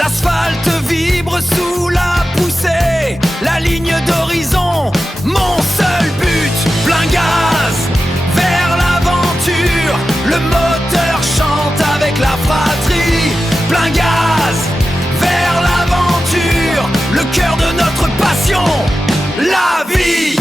L'asphalte vibre sous la poussée, la ligne d'horizon, mon seul but, plein gaz, vers l'aventure. Le moteur chante avec la fratrie, plein gaz, vers l'aventure. Le cœur de notre passion, la vie.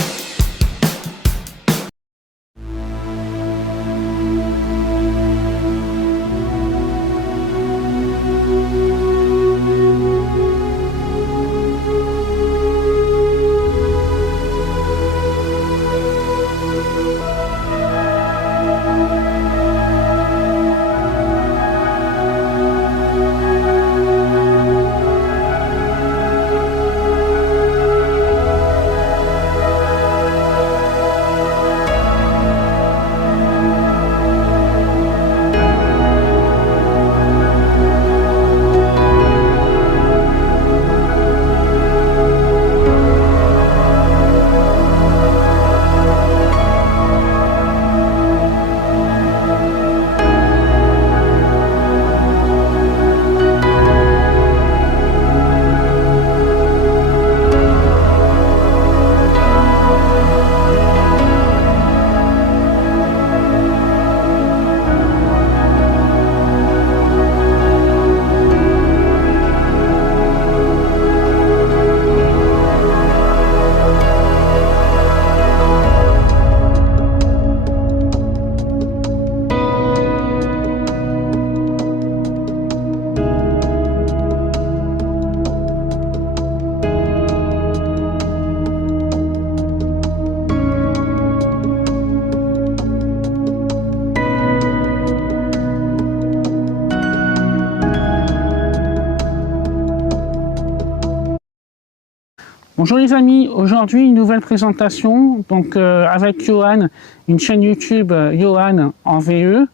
Bonjour les amis, aujourd'hui une nouvelle présentation donc avec Johan, une chaîne YouTube Johan en VE.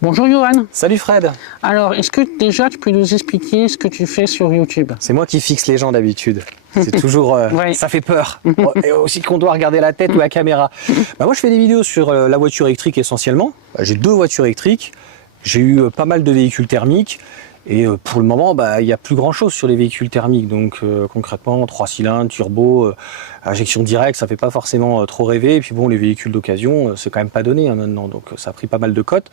Bonjour Johan. Salut Fred. Alors, est-ce que déjà tu peux nous expliquer ce que tu fais sur YouTube? C'est moi qui fixe les gens d'habitude. C'est toujours, ouais. Ça fait peur. Et aussi qu'on doit regarder la tête ou la caméra. Bah, moi je fais des vidéos sur la voiture électrique essentiellement. J'ai 2 voitures électriques, j'ai eu pas mal de véhicules thermiques. Et pour le moment, il n'y a plus grand chose sur les véhicules thermiques. Donc concrètement, 3 cylindres, turbo, injection directe, ça fait pas forcément trop rêver. Et puis bon, les véhicules d'occasion, c'est quand même pas donné maintenant. Donc ça a pris pas mal de cotes.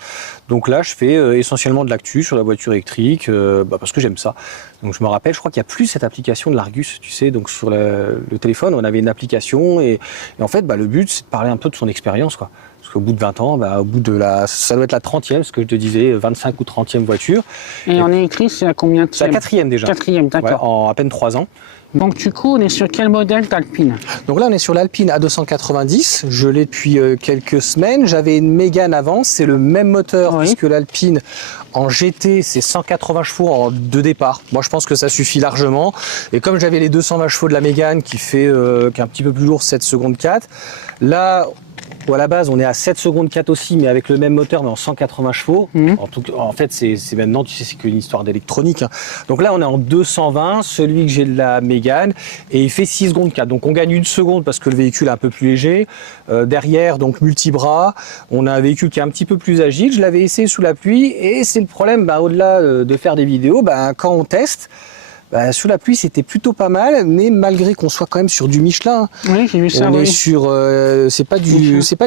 Donc là, je fais essentiellement de l'actu sur la voiture électrique, parce que j'aime ça. Donc je me rappelle, je crois qu'il n'y a plus cette application de l'Argus, tu sais. Donc sur le téléphone, on avait une application et en fait, le but, c'est de parler un peu de son expérience, quoi. Au bout de 20 ans, au bout de ça doit être la 30e, ce que je te disais, 25 ou 30e voiture. Et en électrique, c'est à combien de C'est la 4e déjà. 4e, d'accord. Ouais, en à peine 3 ans. Donc du coup, on est sur quel modèle d'Alpine? Donc là, on est sur l'Alpine A290. Je l'ai depuis quelques semaines. J'avais une Mégane avant. C'est le même moteur, oui, puisque l'Alpine en GT, c'est 180 chevaux de départ. Moi, je pense que ça suffit largement. Et comme j'avais les 220 chevaux de la Mégane qui est un petit peu plus lourd, 7 secondes 4. Là, à la base, on est à 7 secondes 4 aussi, mais avec le même moteur, mais en 180 chevaux. En fait, c'est maintenant, tu sais, c'est qu'une histoire d'électronique. Donc là, on est en 220, celui que j'ai de la Mégane, et il fait 6 secondes 4. Donc on gagne 1 seconde parce que le véhicule est un peu plus léger. Derrière, donc multi-bras, on a un véhicule qui est un petit peu plus agile. Je l'avais essayé sous la pluie, et c'est le problème, au-delà de faire des vidéos, quand on teste, sous la pluie, c'était plutôt pas mal, mais malgré qu'on soit quand même sur du Michelin. Oui, j'ai vu ça. On est sur, c'est pas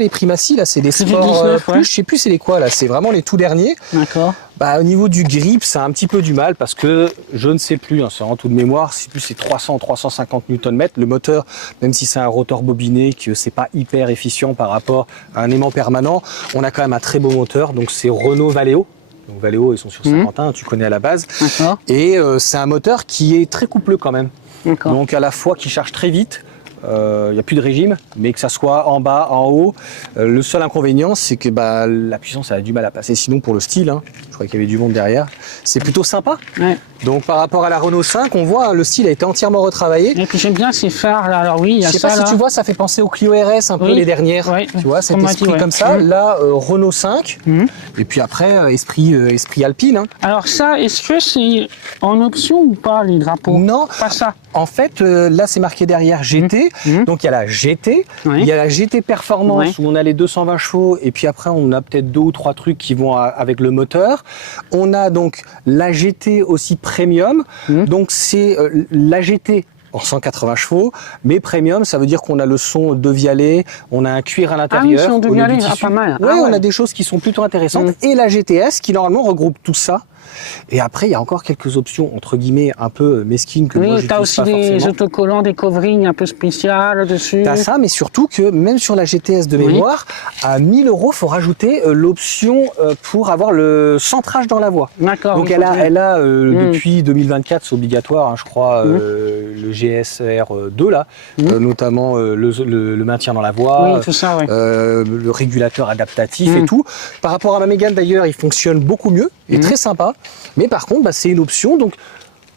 les Primacy là, c'est des Sport 19, ouais. Plus, je sais plus c'est les quoi là, c'est vraiment les tout derniers. D'accord. Au niveau du grip, c'est un petit peu du mal parce que je ne sais plus, c'est en tout de mémoire, c'est 300, 350 Nm. Le moteur, même si c'est un rotor bobiné, que c'est pas hyper efficient par rapport à un aimant permanent, on a quand même un très beau moteur. Donc c'est Renault Valeo. Donc Valeo, ils sont sur Saint-Quentin, tu connais à la base. Et c'est un moteur qui est très coupleux quand même. Donc à la fois qui charge très vite, il n'y a plus de régime, mais que ça soit en bas, en haut. Le seul inconvénient, c'est que la puissance a du mal à passer. Sinon, pour le style, je crois qu'il y avait du monde derrière, c'est plutôt sympa. Ouais. Donc par rapport à la Renault 5, on voit le style a été entièrement retravaillé. Et puis j'aime bien ces phares là. Alors oui, il y a ça. Je sais pas si tu vois, ça fait penser au Clio RS un peu les dernières. Ouais. Tu vois, cet esprit comme ça. Là, Renault 5. Et puis après, esprit Alpine. Alors ça, est-ce que c'est en option ou pas les drapeaux? Non, pas ça. En fait, là c'est marqué derrière GT. Donc il y a la GT, il y a la GT Performance où on a les 220 chevaux et puis après on a peut-être 2 ou 3 trucs qui vont avec le moteur. On a donc la GT aussi Premium, donc c'est la GT en 180 chevaux, mais premium, ça veut dire qu'on a le son de Vialet, on a un cuir à l'intérieur. Ah oui, son de Vialet, pas mal. Ouais, on a des choses qui sont plutôt intéressantes. Et la GTS qui normalement regroupe tout ça. Et après, il y a encore quelques options, entre guillemets, un peu mesquines que moi, j'utilise pas forcément. Oui, tu as aussi des autocollants, des coverings un peu spéciales dessus. Tu as ça, mais surtout que même sur la GTS de mémoire, à 1 000 €, il faut rajouter l'option pour avoir le centrage dans la voie. D'accord. Donc elle a depuis 2024, c'est obligatoire, hein, je crois, le GSR2, là, notamment le maintien dans la voie, tout ça, le régulateur adaptatif et tout. Par rapport à ma Mégane, d'ailleurs, il fonctionne beaucoup mieux et très sympa. Mais par contre, c'est une option. Donc,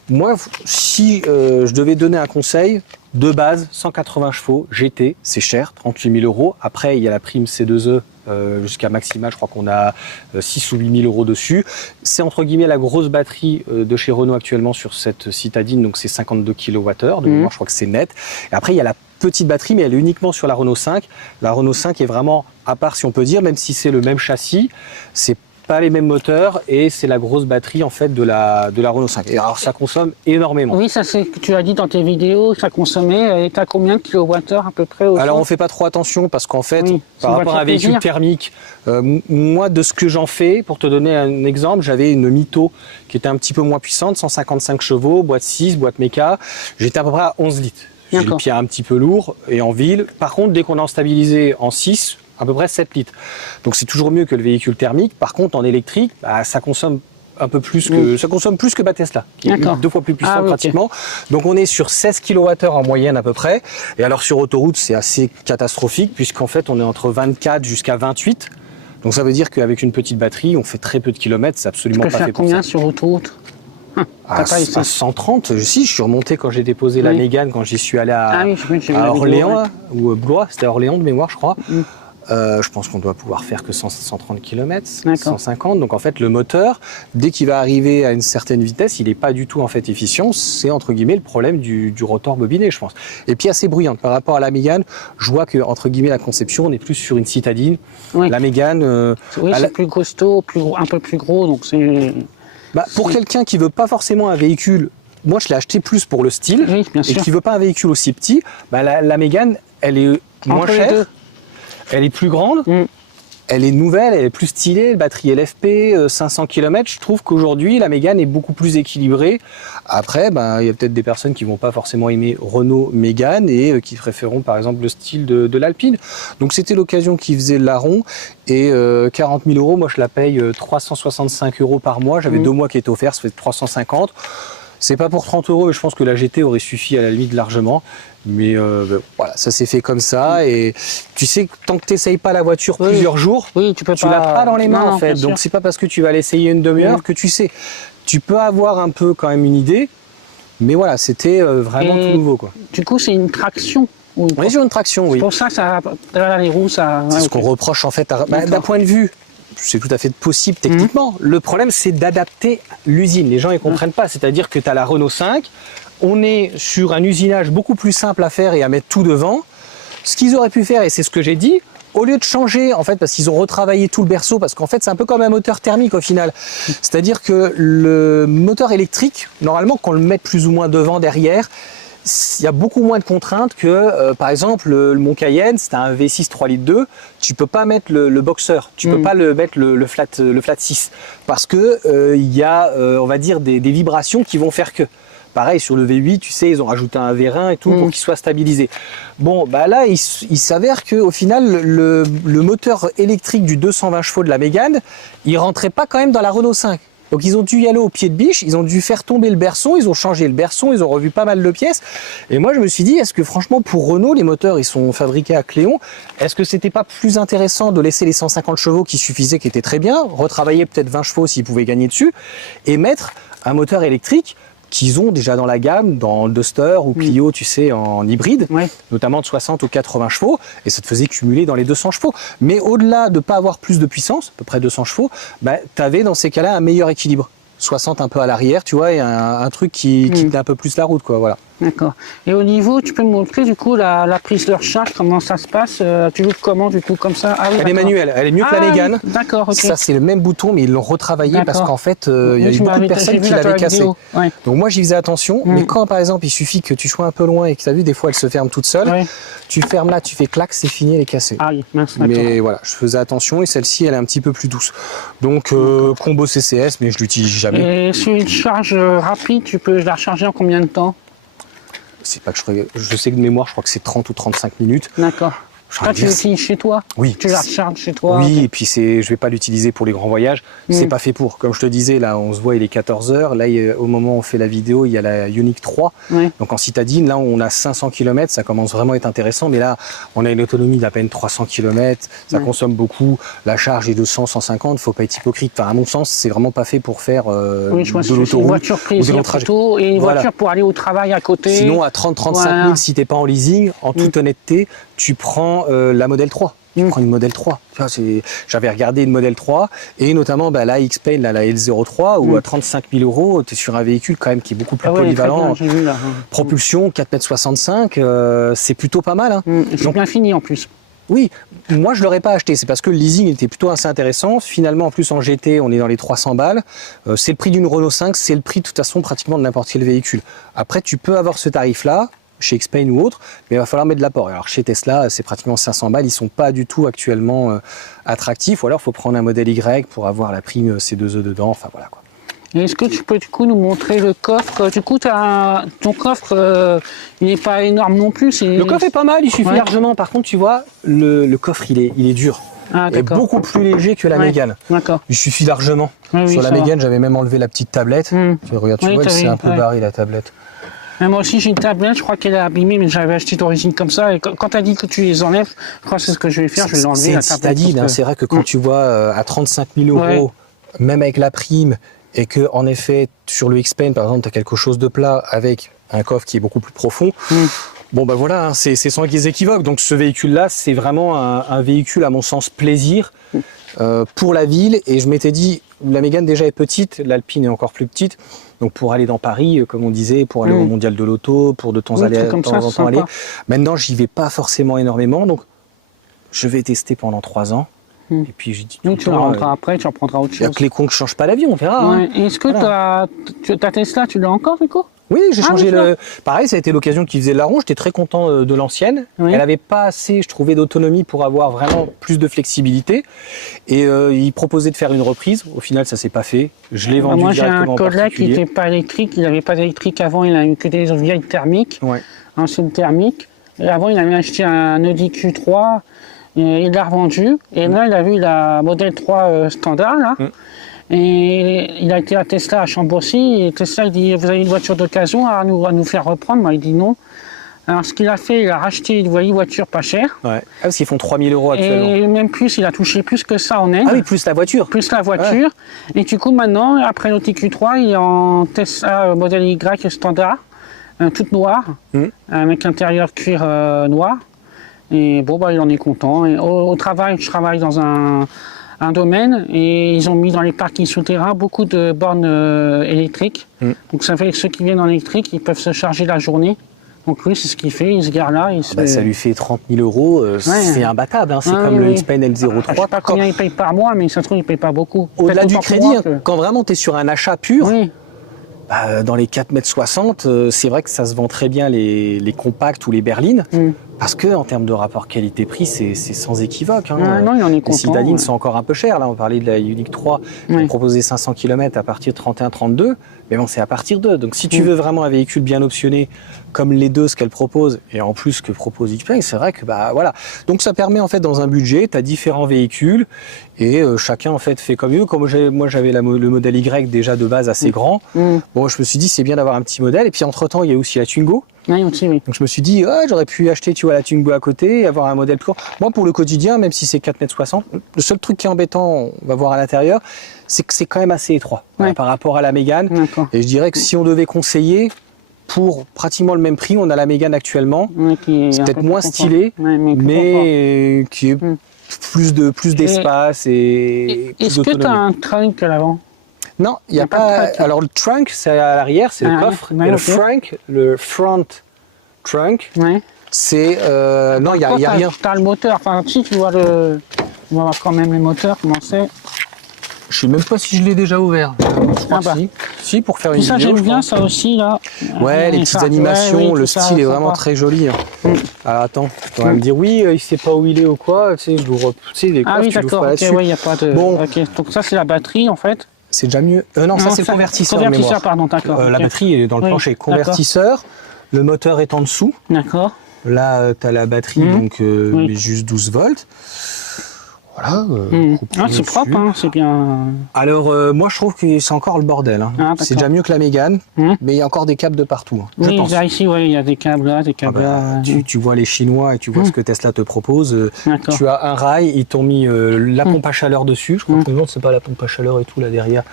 moi, si je devais donner un conseil, de base, 180 chevaux, GT, c'est cher, 38 000 €. Après, il y a la prime C2E jusqu'à Maxima, je crois qu'on a 6 ou 8 000 € dessus. C'est entre guillemets la grosse batterie de chez Renault actuellement sur cette citadine, donc c'est 52 kWh de mémoire, je crois que c'est net. Et après, il y a la petite batterie, mais elle est uniquement sur la Renault 5. La Renault 5 est vraiment à part, si on peut dire, même si c'est le même châssis, c'est pas les mêmes moteurs et c'est la grosse batterie en fait de la Renault 5. Et alors ça consomme énormément. Oui, ça c'est que tu as dit dans tes vidéos, ça consommait, et tu as combien de kilowattheures à peu près Alors on fait pas trop attention parce qu'en fait, par rapport à un véhicule thermique, moi de ce que j'en fais, pour te donner un exemple, j'avais une Mito qui était un petit peu moins puissante, 155 chevaux, boîte 6, boîte méca, j'étais à peu près à 11 litres. J'ai le pied un petit peu lourd et en ville. Par contre, dès qu'on est en stabilisé en 6, à peu près 7 litres. Donc c'est toujours mieux que le véhicule thermique. Par contre, en électrique, ça consomme un peu plus que ça consomme plus que ma Tesla, qui est 2 fois plus puissant pratiquement. Donc on est sur 16 kWh en moyenne à peu près. Et alors sur autoroute, c'est assez catastrophique puisqu'en fait on est entre 24 jusqu'à 28. Donc ça veut dire qu'avec une petite batterie, on fait très peu de kilomètres. C'est absolument pas fait pour ça. Tu peux faire combien sur autoroute? À 130, si, je suis remonté quand j'ai déposé la Mégane, quand j'y suis allé à Orléans, ou Blois, c'était à Orléans de mémoire, je crois. Je pense qu'on doit pouvoir faire que 130 km, 150. Donc en fait, le moteur, dès qu'il va arriver à une certaine vitesse, il n'est pas du tout en fait efficient. C'est entre guillemets le problème du rotor bobiné, je pense. Et puis assez bruyante par rapport à la Mégane. Je vois que entre guillemets la conception, on est plus sur une citadine. La Mégane, c'est plus costaud, un peu plus gros, donc c'est. Pour quelqu'un qui veut pas forcément un véhicule, moi je l'ai acheté plus pour le style, et qui veut pas un véhicule aussi petit, la Mégane, elle est moins chère, elle est plus grande, elle est nouvelle, elle est plus stylée, batterie LFP, 500 km. Je trouve qu'aujourd'hui, la Mégane est beaucoup plus équilibrée. Après, il y a peut-être des personnes qui vont pas forcément aimer Renault Mégane et qui préféreront par exemple le style de l'Alpine. Donc c'était l'occasion qui faisait le larron. Et 40 000 €, moi je la paye 365 € par mois. J'avais 2 mois qui étaient offerts, ça fait 350. C'est pas pour 30 €, mais je pense que la GT aurait suffi à la limite largement. Mais voilà, ça s'est fait comme ça. Et tu sais, tant que tu n'essayes pas la voiture plusieurs jours, tu l'as pas dans les mains en fait. Donc c'est pas parce que tu vas l'essayer une demi-heure que tu sais. Tu peux avoir un peu quand même une idée. Mais voilà, c'était vraiment tout nouveau, quoi. Du coup, c'est une traction. On est sur une traction, oui. C'est pour ça que ça, les roues, ça. C'est ce qu'on reproche en fait. D'un point de vue, c'est tout à fait possible techniquement. Le problème, c'est d'adapter l'usine. Les gens ne comprennent pas. C'est-à-dire que tu as la Renault 5. On est sur un usinage beaucoup plus simple à faire et à mettre tout devant. Ce qu'ils auraient pu faire, et c'est ce que j'ai dit, au lieu de changer, en fait, parce qu'ils ont retravaillé tout le berceau, parce qu'en fait, c'est un peu comme un moteur thermique au final. C'est-à-dire que le moteur électrique, normalement, qu'on le mette plus ou moins devant, derrière, il y a beaucoup moins de contraintes que, par exemple, mon Cayenne, c'est un V6 3 litres 2, tu peux pas mettre le boxer, tu peux pas mettre le flat 6, parce que il y a, on va dire, des vibrations qui vont faire que. Pareil, sur le V8, tu sais, ils ont rajouté un vérin et tout pour qu'il soit stabilisé. Bon, là, il s'avère qu'au final, le moteur électrique du 220 chevaux de la Mégane, il rentrait pas quand même dans la Renault 5. Donc ils ont dû y aller au pied de biche, ils ont dû faire tomber le berceau, ils ont changé le berceau, ils ont revu pas mal de pièces. Et moi je me suis dit, est-ce que franchement pour Renault, les moteurs ils sont fabriqués à Cléon, est-ce que c'était pas plus intéressant de laisser les 150 chevaux qui suffisaient, qui étaient très bien, retravailler peut-être 20 chevaux s'ils pouvaient gagner dessus, et mettre un moteur électrique qu'ils ont déjà dans la gamme, dans Duster ou Clio, tu sais, en hybride, notamment de 60 ou 80 chevaux, et ça te faisait cumuler dans les 200 chevaux. Mais au-delà de ne pas avoir plus de puissance, à peu près 200 chevaux, tu avais dans ces cas-là un meilleur équilibre. 60 un peu à l'arrière, tu vois, et un truc qui tenait un peu plus la route, quoi, voilà. D'accord. Et au niveau, tu peux me montrer du coup la prise de recharge, comment ça se passe? Tu l'ouvres comment du coup comme ça? Ah, oui, elle est manuelle, elle est mieux que la Mégane. Oui, d'accord, ok. Ça c'est le même bouton mais ils l'ont retravaillé parce qu'en fait il y a eu beaucoup de personnes qui l'avaient cassé. Ouais. Donc moi j'y faisais attention, mais quand par exemple il suffit que tu sois un peu loin et que tu as vu des fois elle se ferme toute seule, tu fermes là, tu fais clac, c'est fini, elle est cassée. Ah oui, mince, mais voilà, je faisais attention et celle-ci elle est un petit peu plus douce. Donc combo CCS mais je l'utilise jamais. Et sur une charge rapide, tu peux la recharger en combien de temps? C'est pas que je sais que de mémoire, je crois que c'est 30 ou 35 minutes. D'accord. Toi, tu l'utilises chez toi? Oui. Tu la recharges chez toi? Oui, et puis je vais pas l'utiliser pour les grands voyages. C'est pas fait pour. Comme je te disais, là, on se voit, il est 14h. Là, au moment où on fait la vidéo, il y a la Ioniq 3. Donc en citadine, là, on a 500 km. Ça commence vraiment à être intéressant. Mais là, on a une autonomie d'à peine 300 km. Ça consomme beaucoup. La charge est de 100, 150. Faut pas être hypocrite. Enfin, à mon sens, c'est vraiment pas fait pour faire de l'autoroute. Une voiture plaisir plutôt et une voiture pour aller au travail à côté. Sinon, à 30-35 000, si t'es pas en leasing, en toute honnêteté, tu prends la Model 3. Tu prends une Model 3. J'avais regardé une Model 3 et notamment la X-Pain, la L03, où à 35 000 €, tu es sur un véhicule quand même qui est beaucoup plus polyvalent. Bien, vu, là. Propulsion 4,65 m, c'est plutôt pas mal. C'est bien fini en plus. Oui, moi je ne l'aurais pas acheté, c'est parce que le leasing était plutôt assez intéressant. Finalement, en plus en GT, on est dans les 300 balles. C'est le prix d'une Renault 5, c'est le prix de toute façon pratiquement de n'importe quel véhicule. Après, tu peux avoir ce tarif-là, chez X-Pain ou autre, mais il va falloir mettre de l'apport. Alors chez Tesla, c'est pratiquement 500 balles, ils sont pas du tout actuellement attractifs, ou alors il faut prendre un modèle Y pour avoir la prime C2E dedans, enfin voilà quoi. Est-ce que tu peux du coup nous montrer le coffre? Du coup, ton coffre, il n'est pas énorme non plus. Le coffre est pas mal, il suffit largement. Par contre, tu vois, le coffre, il est dur. Est beaucoup plus léger que la Mégane. Il suffit largement. Sur la Mégane, j'avais même enlevé la petite tablette. Regarde, tu vois, c'est un peu barré la tablette. Moi aussi j'ai une tablette, je crois qu'elle est abîmée, mais j'avais acheté d'origine comme ça. Et quand tu as dit que tu les enlèves, je crois que c'est ce que je vais faire, je vais l'enlever. C'est citadine, c'est vrai que quand tu vois à 35 000 €, même avec la prime, et que en effet sur le X-Pain par exemple, tu as quelque chose de plat avec un coffre qui est beaucoup plus profond. Bon ben voilà, c'est sans équivoque. Donc ce véhicule-là, c'est vraiment un véhicule à mon sens plaisir pour la ville. Et je m'étais dit, la Mégane déjà est petite, l'Alpine est encore plus petite. Donc pour aller dans Paris, comme on disait, pour aller au Mondial de l'Auto, pour de temps en temps aller. Maintenant, j'y vais pas forcément énormément, donc je vais tester pendant 3 ans. Et puis j'ai dit. Donc tu la rentreras après, tu en prendras autre chose. Il y a que les cons qui changent pas l'avion, on verra. Est-ce que ta Tesla, tu l'as encore du coup? Oui, j'ai changé Pareil, ça a été l'occasion qui faisait le larron. J'étais très content de l'ancienne. Elle n'avait pas assez, je trouvais, d'autonomie pour avoir vraiment plus de flexibilité. Et il proposait de faire une reprise. Au final, ça s'est pas fait. Je l'ai vendu directement. Moi, j'ai un collègue qui n'était pas électrique. Il n'avait pas d'électrique avant. Il a eu que des vieilles thermiques, anciennes thermiques. Et avant, il avait acheté un Audi Q3. Et il l'a revendu. Et là, il a vu la Model 3 standard là. Et il a été à Tesla à Chambourcy, et Tesla il dit, vous avez une voiture d'occasion à nous faire reprendre? Moi il dit non. Alors ce qu'il a fait, il a racheté une voiture pas chère. Parce qu'ils font 3 000 € actuellement. Et même plus, il a touché plus que ça en aide. Ah oui, plus la voiture. Plus la voiture. Et du coup maintenant, après l'Audi Q3, il est en Tesla Model Y standard, toute noire, avec intérieur cuir noir. Et bon, il en est content. Et au travail, je travaille dans un domaine et ils ont mis dans les parkings souterrains beaucoup de bornes électriques. Donc ça fait que ceux qui viennent en électrique, ils peuvent se charger la journée. Donc lui, c'est ce qu'il fait, il se gare là. Ça lui fait 30 000 €, c'est imbattable. C'est comme le X-Pain L03. Je ne sais pas combien il paye par mois, mais ça se trouve, il ne paye pas beaucoup. Au-delà du crédit, quand vraiment tu es sur un achat pur, dans les 4,60 m, c'est vrai que ça se vend très bien les compacts ou les berlines. Parce que en termes de rapport qualité-prix, c'est sans équivoque. Non, il en est content. Les citadines sont encore un peu chères. Là, on parlait de la Ioniq 3 qui proposait 500 km à partir de 31-32. Mais bon, c'est à partir d'eux. Donc si tu veux vraiment un véhicule bien optionné, comme les deux, ce qu'elle propose, et en plus ce que propose X-Pain, c'est vrai que voilà. Donc ça permet en fait dans un budget, tu as différents véhicules et chacun en fait fait comme il veut. Comme moi j'avais le modèle Y déjà de base assez grand. Bon, je me suis dit c'est bien d'avoir un petit modèle. Et puis entre temps, il y a aussi la Twingo. Donc je me suis dit, j'aurais pu acheter la Twingo à côté et avoir un modèle plus grand. Moi, pour le quotidien, même si c'est 4,60 m, le seul truc qui est embêtant, on va voir à l'intérieur, c'est que c'est quand même assez étroit par rapport à la Mégane. Et je dirais que si on devait conseiller, pour pratiquement le même prix, on a la Mégane actuellement. C'est peut-être moins stylé, mais qui est plus d'espace et plus Est-ce que tu as un trunk à l'avant? Non, il n'y a pas. Alors le trunk, c'est à l'arrière, c'est le coffre. Ouais, et okay. le front trunk, Ouais. c'est. Non, il n'y a rien. Tu as le moteur. Enfin, si tu vois le. On va voir quand même les moteurs, comment c'est. Je sais même pas si je l'ai déjà ouvert. Je crois que si. Si, pour faire une ça, vidéo. j'aime bien ça aussi, là. Ouais, les petites animations, ouais, oui, le ça, style est ça vraiment va. très joli. Alors attends, tu vas me dire, oui, il sait pas où il est ou quoi. Tu sais, je l'ouvre. Tu sais, les Ah coffres, oui, tu l'ouvres d'accord, pas ok, là-dessus. ouais, il n'y a pas de. Bon. Ok, donc ça, c'est la batterie, en fait. C'est déjà mieux. Non, ça, c'est le convertisseur. de mémoire. pardon, d'accord. La ok. batterie est dans le Oui, plancher. d'accord. Convertisseur, le moteur est en dessous. D'accord. Là, tu as la batterie, donc Oui. juste 12 volts. Voilà. Ah, c'est propre, hein, c'est bien. Alors, moi, je trouve que c'est encore le bordel. Hein. Ah, d'accord. C'est déjà mieux que la Mégane, mais il y a encore des câbles de partout. Hein, je Oui, pense. là, ici, ouais, il y a des câbles là, des Ah câbles bah, là. tu vois les Chinois et tu vois ce que Tesla te propose. D'accord. Tu as un rail, ils t'ont mis la pompe à chaleur dessus. Je crois que c'est pas la pompe à chaleur et tout là derrière.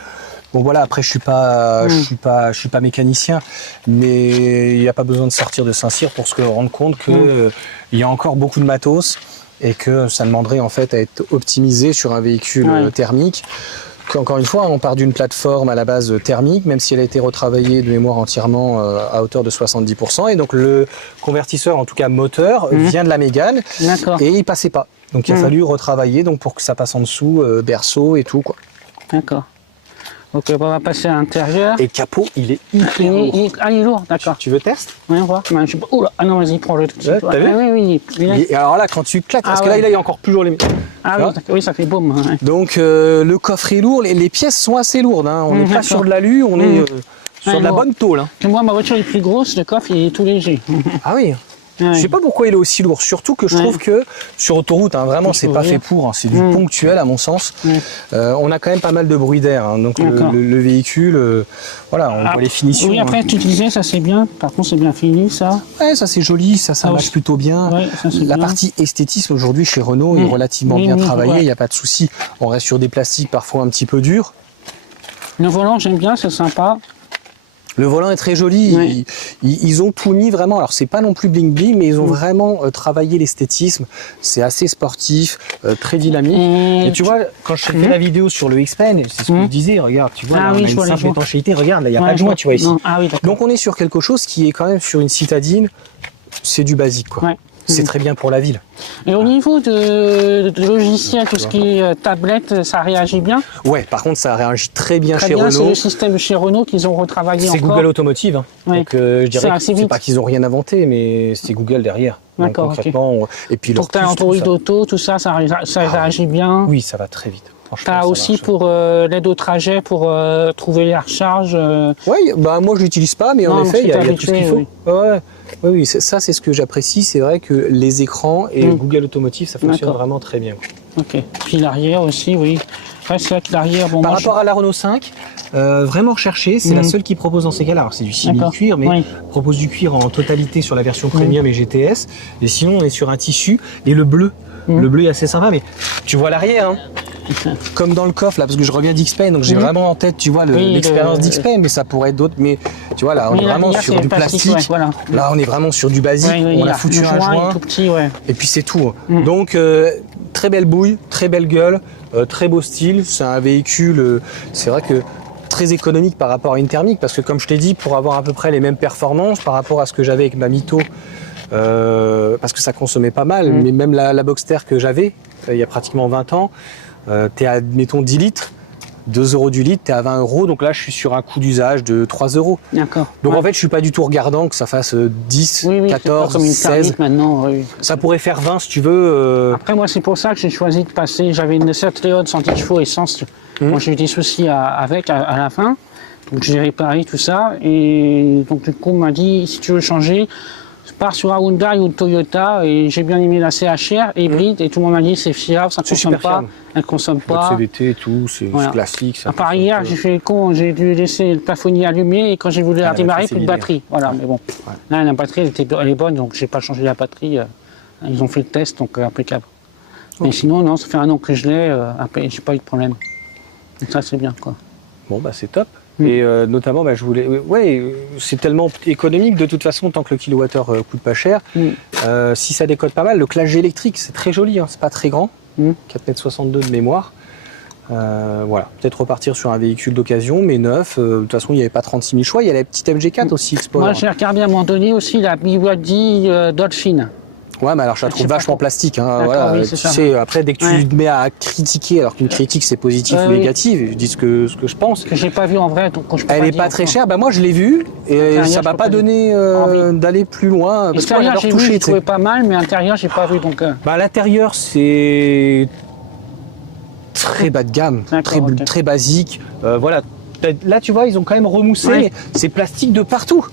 Bon voilà, après je suis pas mécanicien, mais il n'y a pas besoin de sortir de Saint-Cyr pour se rendre compte que il y a encore beaucoup de matos et que ça demanderait en fait à être optimisé sur un véhicule thermique. Encore une fois, on part d'une plateforme à la base thermique, même si elle a été retravaillée de mémoire entièrement à hauteur de 70%. Et donc le convertisseur, en tout cas moteur, vient de la Mégane D'accord. et il passait pas. Donc il a fallu retravailler donc pour que ça passe en dessous, berceau et tout quoi. D'accord. Donc on va passer à l'intérieur. Et le capot, il est hyper lourd. Il est lourd, d'accord. Tu veux test? Oui, on voit. Je sais pas. Oula, ah non, vas-y, prends-le tout de suite. Ouais, t'as vu Oui. Et alors là, quand tu claques, parce que là, il est encore plus lourd. Ah oui, oui, ça fait boum. Ouais. Donc le coffre est lourd, les pièces sont assez lourdes. Hein. On n'est pas sur de l'alu, on est sur de la bonne tôle. Hein. Moi, ma voiture est plus grosse, le coffre il est tout léger. Ah oui. Je sais pas pourquoi il est aussi lourd, surtout que je trouve que sur autoroute, hein, vraiment, c'est pas fait pour, hein, c'est du ponctuel à mon sens. On a quand même pas mal de bruit d'air, hein, donc le véhicule, voilà, on voit les finitions. Oui, après, tu disais, ça c'est bien, par contre, c'est bien fini, ça. Ouais, ça c'est joli, ça marche plutôt bien. Ouais, ça, la partie esthétisme aujourd'hui chez Renault est relativement bien travaillée, il n'y a pas de souci. On reste sur des plastiques parfois un petit peu durs. Le volant, j'aime bien, c'est sympa. Le volant est très joli, ils ont tout mis vraiment, alors c'est pas non plus bling bling, mais ils ont vraiment travaillé l'esthétisme, c'est assez sportif, très dynamique. Et tu vois, quand je fais la vidéo sur le X-Pen, c'est ce que je disais, regarde, tu vois, là, on a une simple étanchéité, regarde, là il n'y a pas de joint, tu vois ici. Ah, oui, donc on est sur quelque chose qui est quand même sur une citadine, c'est du basique quoi. Ouais. C'est très bien pour la ville. Et au niveau de logiciel, tout ce qui est tablette, ça réagit bien? Ouais, par contre, ça réagit très bien chez Renault. C'est le système chez Renault qu'ils ont retravaillé encore. C'est Google Automotive. Hein. Ouais. Donc, je dirais que c'est pas qu'ils ont rien inventé, mais c'est Google derrière. D'accord, ok. Et puis pour ta Android Auto, tout ça, ça réagit bien. Oui, ça va très vite. Tu as aussi pour l'aide au trajet, pour trouver les recharges. Oui, bah, moi je l'utilise pas, mais en effet, il y a tout ce qu'il faut. Oui. Oui, ça c'est ce que j'apprécie. C'est vrai que les écrans et Google Automotive, ça fonctionne vraiment très bien. Ok. Puis l'arrière aussi, oui. Ouais, c'est vrai que l'arrière, bon, par rapport à la Renault 5, vraiment recherché, c'est la seule qui propose dans ces cas-là. Alors c'est du simili-cuir, mais propose du cuir en totalité sur la version Premium et GTS. Et sinon, on est sur un tissu. Et le bleu, le bleu est assez sympa, mais tu vois l'arrière, hein. Comme dans le coffre là, parce que je reviens d'X-Pen, donc j'ai vraiment en tête, tu vois, l'expérience d'X-Pen, mais ça pourrait être d'autres. Mais tu vois là, on est vraiment sur du plastique. Voilà. Là, on est vraiment sur du basique. On a foutu un joint. Tout petit, et puis c'est tout. Donc très belle bouille, très belle gueule, très beau style. C'est un véhicule, c'est vrai que très économique par rapport à une thermique, parce que comme je t'ai dit, pour avoir à peu près les mêmes performances par rapport à ce que j'avais avec ma Mito, parce que ça consommait pas mal, mais même la Boxster que j'avais il y a pratiquement 20 ans. T'es à, mettons, 10 litres, 2 € du litre, t'es à 20 €. Donc là, je suis sur un coût d'usage de 3 €. D'accord. Donc en fait, je suis pas du tout regardant que ça fasse 10, 14, comme une 16. Maintenant, ça pourrait faire 20 si tu veux. Après, moi, c'est pour ça que j'ai choisi de passer. J'avais une Seat Leon 110 chevaux essence. Moi, j'ai eu des soucis avec à la fin. Donc j'ai réparé tout ça. Et donc, du coup, on m'a dit, si tu veux changer, pars sur un Hyundai ou une Toyota, et j'ai bien aimé la CHR hybride, et tout le monde m'a dit c'est fiable, ça ne consomme pas, elle consomme pas. CVT et tout, c'est classique. À part hier, j'ai fait le con, j'ai dû laisser le plafonnier allumé, et quand j'ai voulu la démarrer, plus de batterie. Voilà, mais bon. Là, la batterie, elle est bonne, donc j'ai pas changé la batterie. Ils ont fait le test, donc impeccable. Mais sinon, non, ça fait 1 an que je l'ai, j'ai pas eu de problème. Donc ça, c'est bien, quoi. Bon, bah c'est top. Et notamment, bah, je voulais. Ouais, c'est tellement économique de toute façon, tant que le kilowattheure coûte pas cher. Si ça décode pas mal, le clash électrique, c'est très joli, hein, c'est pas très grand. 4,62 m de mémoire. Voilà, peut-être repartir sur un véhicule d'occasion, mais neuf. De toute façon, il n'y avait pas 36 000 choix. Il y a la petite MG4 aussi, Explorer. Moi, j'ai regardé à un moment donné aussi la BYD Dolphin. Ouais, mais alors je la trouve vachement plastique. Hein, voilà. Oui, Tu sais, après, dès que tu te mets à critiquer, alors qu'une critique c'est positif ou négatif, je dis ce que je pense. Que j'ai pas vu en vrai, donc je peux Elle pas est dire pas très encore. chère. Bah moi, je l'ai vue et ça m'a pas donné d'aller plus loin. Parce que moi, Extérieur, j'adore j'ai vu, toucher. j'ai Tu sais. trouvé pas mal, mais intérieur, j'ai pas vu. Donc, Bah, l'intérieur, c'est très bas de gamme, D'accord, ok. très basique. Voilà. Là, tu vois, ils ont quand même remoussé. Ouais. C'est plastique de partout.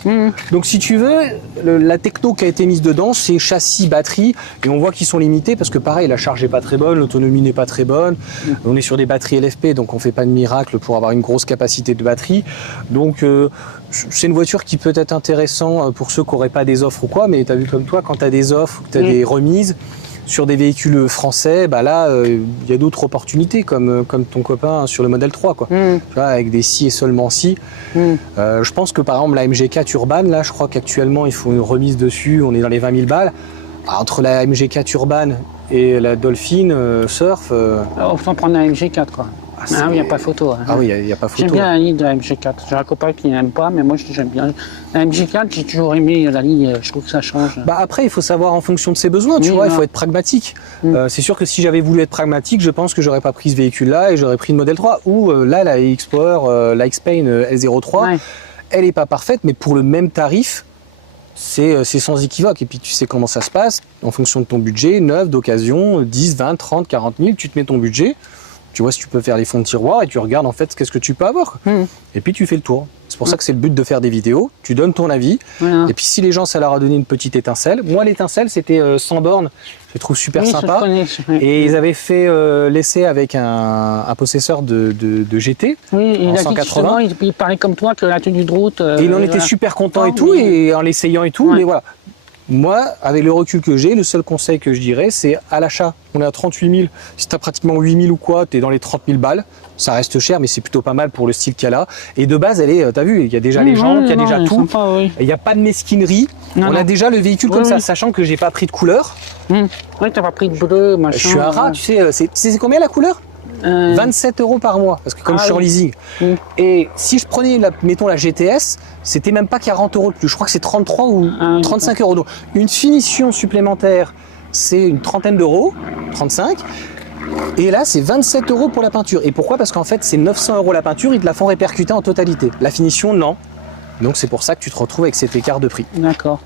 Donc, si tu veux, la techno qui a été mise dedans, c'est châssis, batterie. Et on voit qu'ils sont limités parce que, pareil, la charge n'est pas très bonne, l'autonomie n'est pas très bonne. On est sur des batteries LFP, donc on ne fait pas de miracle pour avoir une grosse capacité de batterie. Donc, c'est une voiture qui peut être intéressante pour ceux qui n'auraient pas des offres ou quoi. Mais tu as vu comme toi, quand tu as des offres, que tu as des remises, sur des véhicules français, bah là, il y a d'autres opportunités, comme ton copain sur le modèle 3, quoi. Tu vois, avec des si et seulement si. Je pense que par exemple, la MG4 Urban, là, je crois qu'actuellement, il faut une remise dessus, on est dans les 20 000 balles. Entre la MG4 Urban et la Dolphin Surf... autant prendre la MG4, quoi. c'est- Ah oui, il n'y a pas photo. Ah oui, il n'y a pas photo. J'aime bien la ligne de la MG4. J'ai un copain qui n'aime pas, mais moi j'aime bien. La MG4, j'ai toujours aimé la ligne, je trouve que ça change. Bah après, il faut savoir en fonction de ses besoins, tu Oui, vois, il voilà. faut être pragmatique. C'est sûr que si j'avais voulu être pragmatique, je pense que j'aurais pas pris ce véhicule-là et j'aurais pris le modèle 3. Ou là, la Explorer, la X-Pain L03, Ouais. elle est pas parfaite, mais pour le même tarif, c'est sans équivoque. Et puis tu sais comment ça se passe, en fonction de ton budget, neuf, d'occasion, 10, 20, 30, 40 000, tu te mets ton budget, tu vois si tu peux faire les fonds de tiroir et tu regardes en fait qu'est-ce que tu peux avoir. Et puis tu fais le tour. C'est pour ça que c'est le but de faire des vidéos, tu donnes ton avis, Voilà. et puis si les gens, ça leur a donné une petite étincelle. Moi, l'étincelle, c'était 100 bornes, je les trouve super Oui, je sympa. connais. Et ils avaient fait l'essai avec un possesseur de GT. Oui, il en a dit 180. justement, il parlait comme toi que la tenue de route. Et il en était voilà. super content et Ah, tout, oui. et en l'essayant et tout, Ouais. mais voilà. Moi, avec le recul que j'ai, le seul conseil que je dirais, c'est à l'achat. On est à 38 000. Si tu as pratiquement 8 000 ou quoi, tu es dans les 30 000 balles. Ça reste cher, mais c'est plutôt pas mal pour le style qu'il y a là. Et de base, elle est, t'as vu, il y a déjà les gens, il y a déjà elle est tout. sympa, oui. Et il n'y a pas de mesquinerie. Non, On a non. déjà le véhicule Oui, comme ça, oui. sachant que j'ai pas pris de couleur. Oui, t'as pas pris de bleu, machin. Je suis un rat, tu sais, c'est combien la couleur 27 € par mois, parce que comme je suis en oui. leasing. Mm. Et si je prenais, mettons la GTS, c'était même pas 40 € de plus. Je crois que c'est 33 ou Ah oui, 35 €. Donc une finition supplémentaire, c'est une trentaine d'euros, 35. Et là, c'est 27 € pour la peinture. Et pourquoi? Parce qu'en fait, c'est 900 € la peinture, ils te la font répercuter en totalité. La finition, non. Donc c'est pour ça que tu te retrouves avec cet écart de prix. D'accord.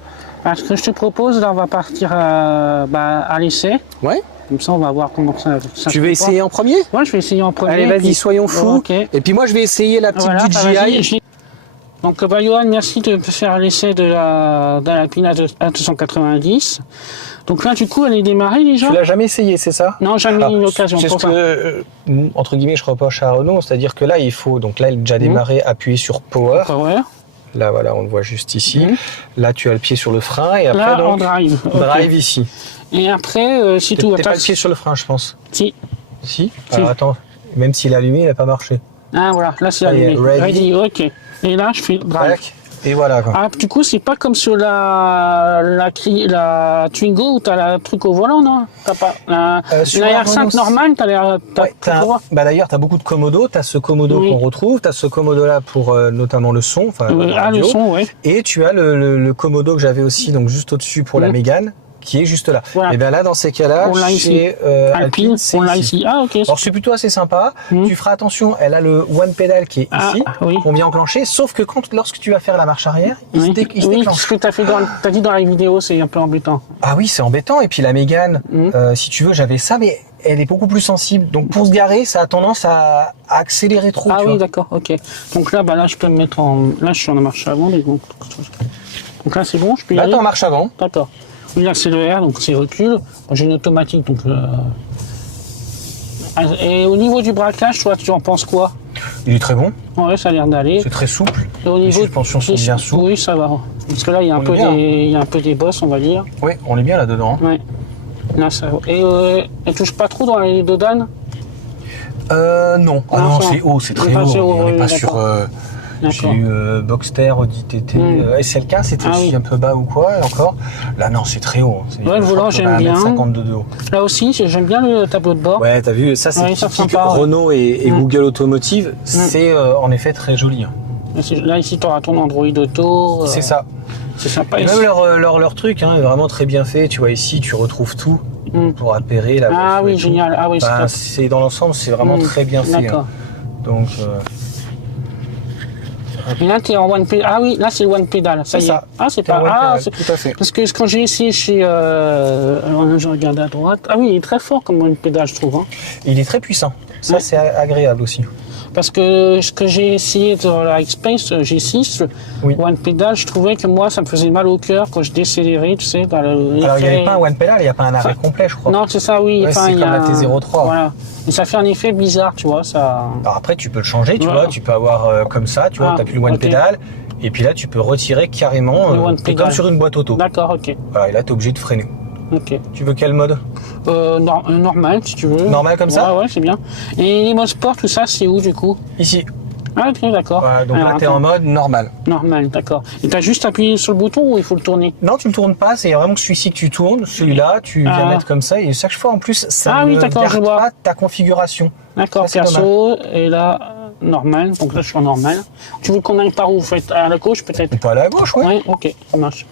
Ce que je te propose, là, on va partir à l'essai. Ouais. Comme ça, on va voir comment ça Tu se veux comporte. essayer en premier? Ouais, je vais essayer en premier. Allez, vas-y, puis- soyons fous. Ok. Et puis moi, je vais essayer la petite Voilà, DJI. vas-y. Donc, Johan, merci de faire l'essai de la Alpine A290. Donc là, du coup, elle est démarrée déjà? Tu l'as jamais essayé, c'est ça? Non, jamais eu l'occasion C'est ce pour ça. que, entre guillemets, je reproche à Renault, c'est-à-dire que là, il faut, donc là, elle est déjà démarré, appuyer sur Power. Power. Là, voilà, on le voit juste ici. Là, tu as le pied sur le frein et après, Là, donc, en drive. Ok. drive ici. Et après, si tout T'es pas attaque. le pied sur le frein, je pense. Si. Si. Alors, attends, même s'il est allumé, il n'a pas marché. Ah, voilà, là, c'est Ça y est, allumé. ready. Ok. Et là, je fais drive. Tac. Et voilà, quoi. Ah, du coup, c'est pas comme sur la Twingo où t'as le truc au volant, non? T'as pas. sur La la R5 Renault, normale, t'as l'air. Ouais, d'ailleurs, tu as beaucoup de commodos. Tu as ce commodo Oui. qu'on retrouve. Tu as ce commodo-là pour notamment le son. Enfin, la le radio. son, oui. Et tu as le commodo que j'avais aussi, donc juste au-dessus pour la Mégane, qui est juste là. Voilà. Et bien là, dans ces cas-là, On l'a ici. chez Alpine, c'est on l'a ici. ici. Ah, ok. Alors c'est plutôt assez sympa. Tu feras attention, elle a le one pedal qui est ici, oui. qu'on vient enclencher, sauf que lorsque tu vas faire la marche arrière, il se Oui, déclenche. ce que t'as dit dans la vidéo, c'est un peu embêtant. Ah oui, c'est embêtant. Et puis la Mégane, si tu veux, j'avais ça, mais elle est beaucoup plus sensible. Donc pour se garer, ça a tendance à accélérer trop. Ah tu oui, vois. d'accord, ok. Donc là, là, je peux me mettre en. Là, je suis en marche avant. Donc là, c'est bon, je peux y Là, aller. t'es en marche avant. D'accord. Oui, là, c'est le R, donc c'est recul. Moi, j'ai une automatique, donc. Et au niveau du braquage, toi, tu en penses quoi? Il est très bon. Ouais, ça a l'air d'aller. C'est très souple. Et au Les niveau suspensions sont bien souples. Oui, ça va. Parce que là, il y a un peu bien. il y a un peu des bosses, on va dire. Oui, on est bien là-dedans. Ouais. Là, ça va. Et elle touche pas trop dans les dodanes? Non. Ah Non, non, ça- c'est haut, c'est très pas haut. c'est haut, On n'est oui, pas d'accord. sur. J'ai eu Boxster, Audi TT, SLK, c'était aussi un peu bas ou quoi, et encore. Là, non, c'est très haut. Ouais, le volant, j'aime bien. 52 de haut. Là aussi, j'aime bien le tableau de bord. Ouais, t'as vu, ça c'est typique Renault et Google Automotive. C'est en effet très joli. Là, ici, tu auras ton Android Auto. C'est ça. C'est sympa. Et même leur truc est vraiment très bien fait. Tu vois, ici, tu retrouves tout pour appairer la voiture. Ah oui, génial. Ah oui, c'est dans l'ensemble, c'est vraiment très bien fait. D'accord. Donc. Et là, tu es en one pedal. Ah oui, là, c'est one pedal. Ça y est. Ah, c'est pas. Ah, tout à fait. Parce que quand j'ai essayé chez. Alors là, je regarde à droite. Ah oui, il est très fort comme one pedal, je trouve. Il est très puissant. Ça, c'est agréable aussi. Parce que ce que j'ai essayé dans la X-Pace G6, One Pedal, je trouvais que moi, ça me faisait mal au cœur quand je décélérais, tu sais. Alors, il n'y avait pas un One Pedal, il n'y a pas un arrêt complet, je crois. Non, c'est ça, oui. Ouais, c'est comme la T03. Voilà. Et ça fait un effet bizarre, tu vois. Ça... Alors après, tu peux le changer, tu vois. Tu peux avoir comme ça, tu vois, tu n'as plus le One Pedal. Et puis là, tu peux retirer carrément, comme sur une boîte auto. D'accord, ok. Voilà, et là, tu es obligé de freiner. Ok. Tu veux quel mode? Normal, si tu veux. Normal comme ça? Ouais, c'est bien. Et les modes sport, tout ça, c'est où du coup? Ici. Ah, ok, d'accord. Voilà, donc là, tu es en mode normal. Normal, d'accord. Et tu as juste appuyé sur le bouton ou il faut le tourner? Non, tu le tournes pas, c'est vraiment que celui-ci que tu tournes. Celui-là, tu viens mettre comme ça et chaque fois en plus, ça ne garde pas ta configuration. D'accord, perso, et là, normal. Donc là, je suis en normal. Tu veux qu'on aille par où? Vous faites à la gauche peut-être? On peut aller à la gauche, ouais. Oui, ok, ça marche.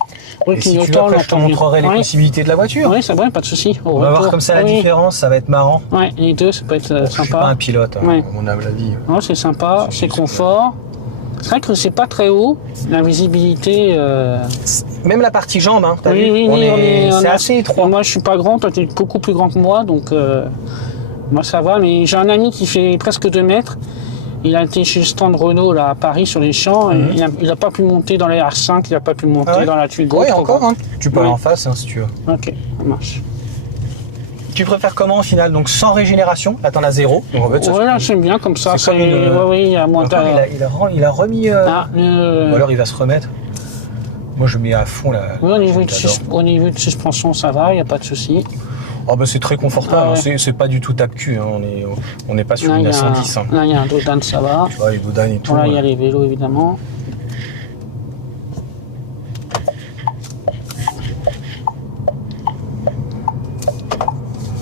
Et si tu veux, après, je te montrerai les possibilités de la voiture. Oui, c'est vrai, pas de souci. On va voir comme ça la différence, ça va être marrant. Ouais, les deux, ça peut être sympa. Je suis pas un pilote, à mon humble avis. Non, c'est sympa, c'est confort. C'est vrai que c'est pas très haut, la visibilité. Même la partie jambe, hein, c'est assez étroit. Moi, je suis pas grand, toi, tu es beaucoup plus grand que moi, donc moi ça va. Mais j'ai un ami qui fait presque 2 mètres. Il a été chez le stand Renault là, à Paris sur les champs. Et il n'a pas pu monter dans les R5, il n'a pas pu monter dans la Twingo. Oui, encore. Hein. Tu peux aller en face si tu veux. Ok, ça marche. Tu préfères comment au final? Donc sans régénération, là t'en as 0. Donc, en fait, là j'aime bien comme ça. C'est comme il y a moins il a remis. Ou alors il va se remettre. Moi je mets à fond la. Oui, au niveau de suspension ça va, il n'y a pas de souci. Oh bah c'est très confortable, c'est pas du tout tape-cul, hein. On n'est pas sur une A110. Hein. Là il y a un Dodan, ça va. Tu vois, les Dodan et tout. Là il y a les vélos évidemment.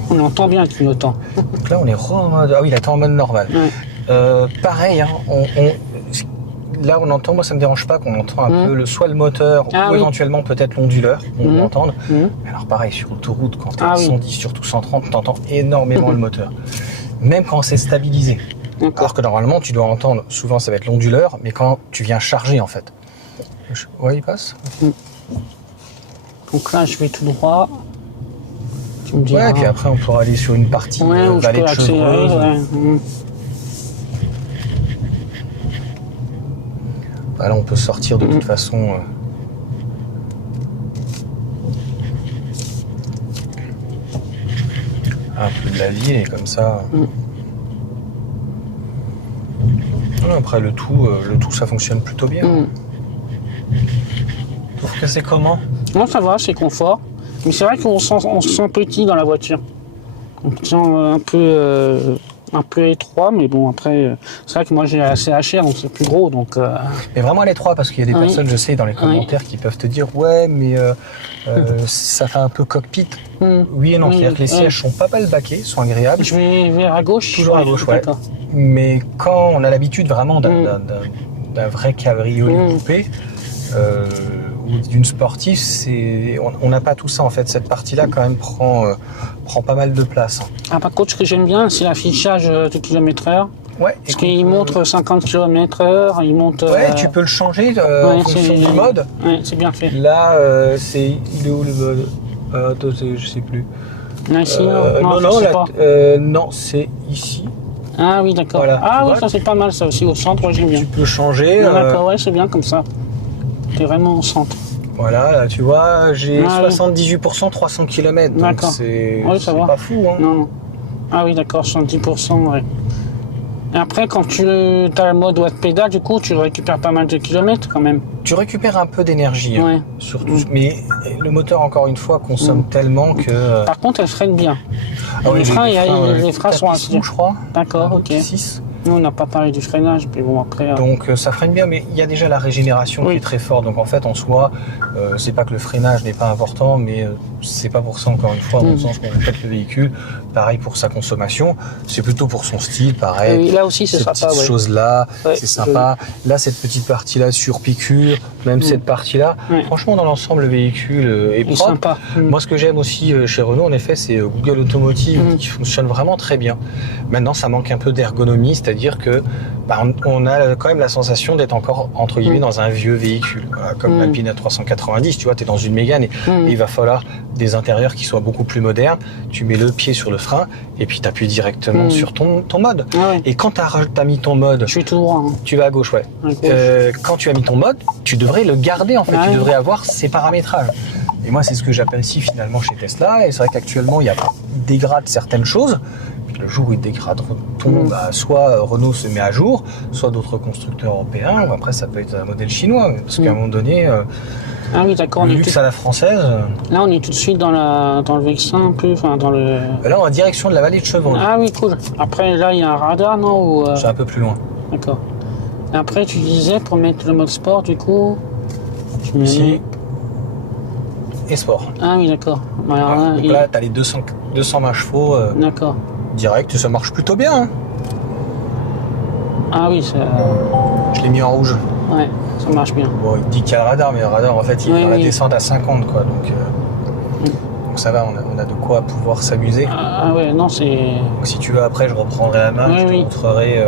On entend bien le clignotant. Donc là on est en mode. Ah oui, il est en mode normal. Ouais. Pareil, hein, là on entend, moi ça me dérange pas qu'on entend un peu soit le moteur ou éventuellement peut-être l'onduleur, on peut entendre. Alors pareil, sur l'autoroute, quand tu es à 110, surtout 130, tu entends énormément le moteur. Même quand c'est stabilisé. Alors que normalement tu dois entendre, souvent ça va être l'onduleur, mais quand tu viens charger en fait. Ouais, il passe. Donc là je vais tout droit. Tu me dis, et puis après on pourra aller sur une partie vallée de Chevreuse. Là, on peut sortir de toute façon. Un peu de la ville et comme ça. Après le tout, ça fonctionne plutôt bien. Tu trouves que c'est comment? Non, ça va, c'est confort. Mais c'est vrai qu'on se sent petit dans la voiture. On se sent un peu étroit, mais bon, après, c'est vrai que moi j'ai assez HR, donc c'est plus gros. Donc, Mais vraiment à l'étroit, parce qu'il y a des personnes, je sais, dans les commentaires qui peuvent te dire ouais, mais ça fait un peu cockpit. Oui et non, c'est-à-dire que les sièges sont pas mal baqués, sont agréables. Je vais vers à gauche. Toujours à gauche, ouais. Mais quand on a l'habitude vraiment d'un vrai cabriolet coupé, ou d'une sportive, on n'a pas tout ça en fait. Cette partie-là quand même prend pas mal de place. Ah, par contre, ce que j'aime bien, c'est l'affichage de km/h. Ouais. Parce qu'il montre 50 km/h, il monte. Ouais, tu peux le changer en fonction du mode. Ouais, c'est bien fait. Là, il est où le mode? Attends, je sais plus. Là, ici, non, c'est ici. Ah oui, d'accord. Voilà, ah oui, ça c'est pas mal ça aussi au centre, j'aime bien. Tu peux changer. D'accord, ouais, c'est bien comme ça. T'es vraiment au centre. Voilà, là, tu vois, j'ai 78% 300 km. Donc c'est pas fou. Hein. Non. Ah oui, d'accord, 70%, ouais. Et après, quand tu as le mode watt pédale, du coup, tu récupères pas mal de kilomètres quand même. Tu récupères un peu d'énergie, hein, surtout. Mais le moteur, encore une fois, consomme tellement que. Par contre, elle freine bien. Ah oui, les freins sont assez. Je crois. D'accord, ok. 6. Nous, on n'a pas parlé du freinage, puis bon, après... Donc ça freine bien, mais il y a déjà la régénération qui est très forte. Donc en fait, en soi, c'est pas que le freinage n'est pas important, mais c'est pas pour ça, encore une fois, à mon sens, qu'on fait le véhicule. Pareil pour sa consommation, c'est plutôt pour son style, pareil. Et là aussi, c'est sympa. Ces petites choses-là, c'est sympa. Là, cette petite partie-là sur piqûre, même cette partie-là. Franchement, dans l'ensemble, le véhicule est propre. Sympa. Moi, ce que j'aime aussi chez Renault, en effet, c'est Google Automotive qui fonctionne vraiment très bien. Maintenant, ça manque un peu d'ergonomie, c'est-à-dire que on a quand même la sensation d'être encore, entre guillemets, dans un vieux véhicule. Comme l'Alpine A390, tu vois, tu es dans une Mégane et il va falloir des intérieurs qui soient beaucoup plus modernes. Tu mets le pied sur le frein et puis tu appuies directement sur ton mode. Et quand tu as mis ton mode, je suis tout droit. Tu vas à gauche, ouais. Quand tu as mis ton mode, tu devrais le garder en fait. Tu devrais avoir ces paramétrages. Et moi, c'est ce que j'apprécie finalement chez Tesla. Et c'est vrai qu'actuellement, il dégrade certaines choses. Le jour où ils dégraderont, soit Renault se met à jour, soit d'autres constructeurs européens, ou après ça peut être un modèle chinois, parce qu'à un moment donné, ah oui, d'accord, le luxe à la française. Là, on est tout de suite dans le Vexin, un peu, enfin dans le. Là, on est en direction de la vallée de Chevron. Ah oui, cool. Après, là, il y a un radar, non ou, C'est un peu plus loin. D'accord. Et après, tu disais pour mettre le mode sport, du coup. Ici. Et sport. Ah oui, d'accord. Alors, donc là, tu as les 220 chevaux. D'accord. Direct, ça marche plutôt bien. Hein. Ah oui, ça... Je l'ai mis en rouge. Ouais, ça marche bien. Bon, il dit qu'il y a le radar, mais le radar, en fait, il va descendre à 50, quoi. Donc ça va, on a de quoi pouvoir s'amuser. Ah ouais, non, c'est... Donc, si tu veux, après, je reprendrai la main, je te montrerai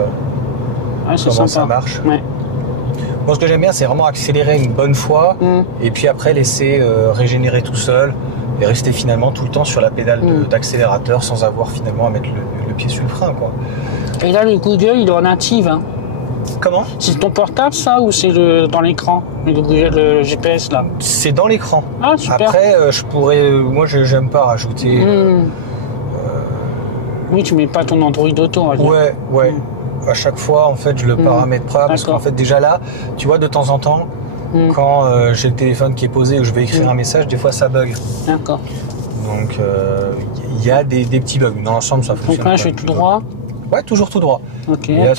comment ça marche. Moi, ce que j'aime bien, c'est vraiment accélérer une bonne fois, et puis après, laisser régénérer tout seul, et rester finalement tout le temps sur la pédale d'accélérateur sans avoir finalement à mettre le pied sur le frein, quoi. Et là, le Google, il est en native, hein. Comment? C'est ton portable, ça, ou c'est dans l'écran, le GPS, là? C'est dans l'écran. Ah, super. Après, je pourrais... moi, j'aime pas rajouter... Oui, tu mets pas ton Android Auto, on va dire. Ouais. À chaque fois, en fait, je le paramètre pas, parce qu'en fait, déjà là, tu vois, de temps en temps, quand j'ai le téléphone qui est posé ou je vais écrire un message, des fois, ça bug. D'accord. Donc, il y a des petits bugs. Dans l'ensemble, ça fonctionne. Donc là, je fais tout droit? Ouais, toujours tout droit. Ok. Et là,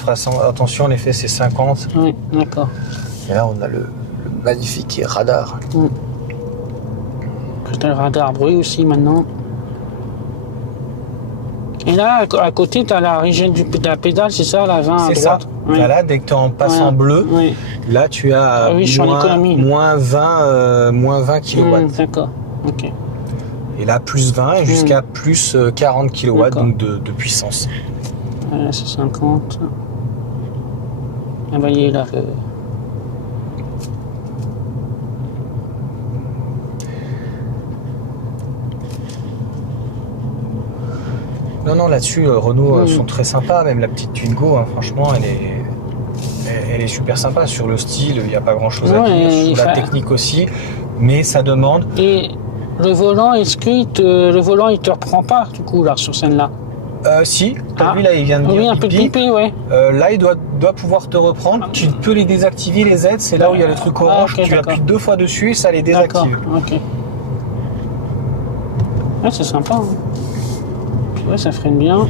attention, en effet, c'est 50. Oui, d'accord. Et là, on a le magnifique radar. C'est le radar bruit aussi, maintenant. Et là, à côté, tu as la région de la pédale, c'est ça, la 20 à droite? C'est ça. Là, dès que tu es en passant bleu, là, tu as moins 20 kW. D'accord, ok. Et là, plus 20 jusqu'à plus 40 kW donc de puissance. C'est 50. Ah, bah, il est là. Non, là-dessus, Renault sont très sympas. Même la petite Twingo, hein, franchement, elle est super sympa. Sur le style, il n'y a pas grand-chose à dire. Sur la technique aussi, mais ça demande... Et le volant, est-ce que le volant, il te reprend pas, du coup, là, sur scène-là? Si, t'as vu, là, il vient de dire... Oui, un peu piper, ouais. Là, il doit pouvoir te reprendre. Tu peux les désactiver, les aides. C'est là où il y a le truc orange. Tu appuies 2 fois dessus et ça les désactive. Ok. Ouais, c'est sympa. Hein. Ouais, ça freine bien.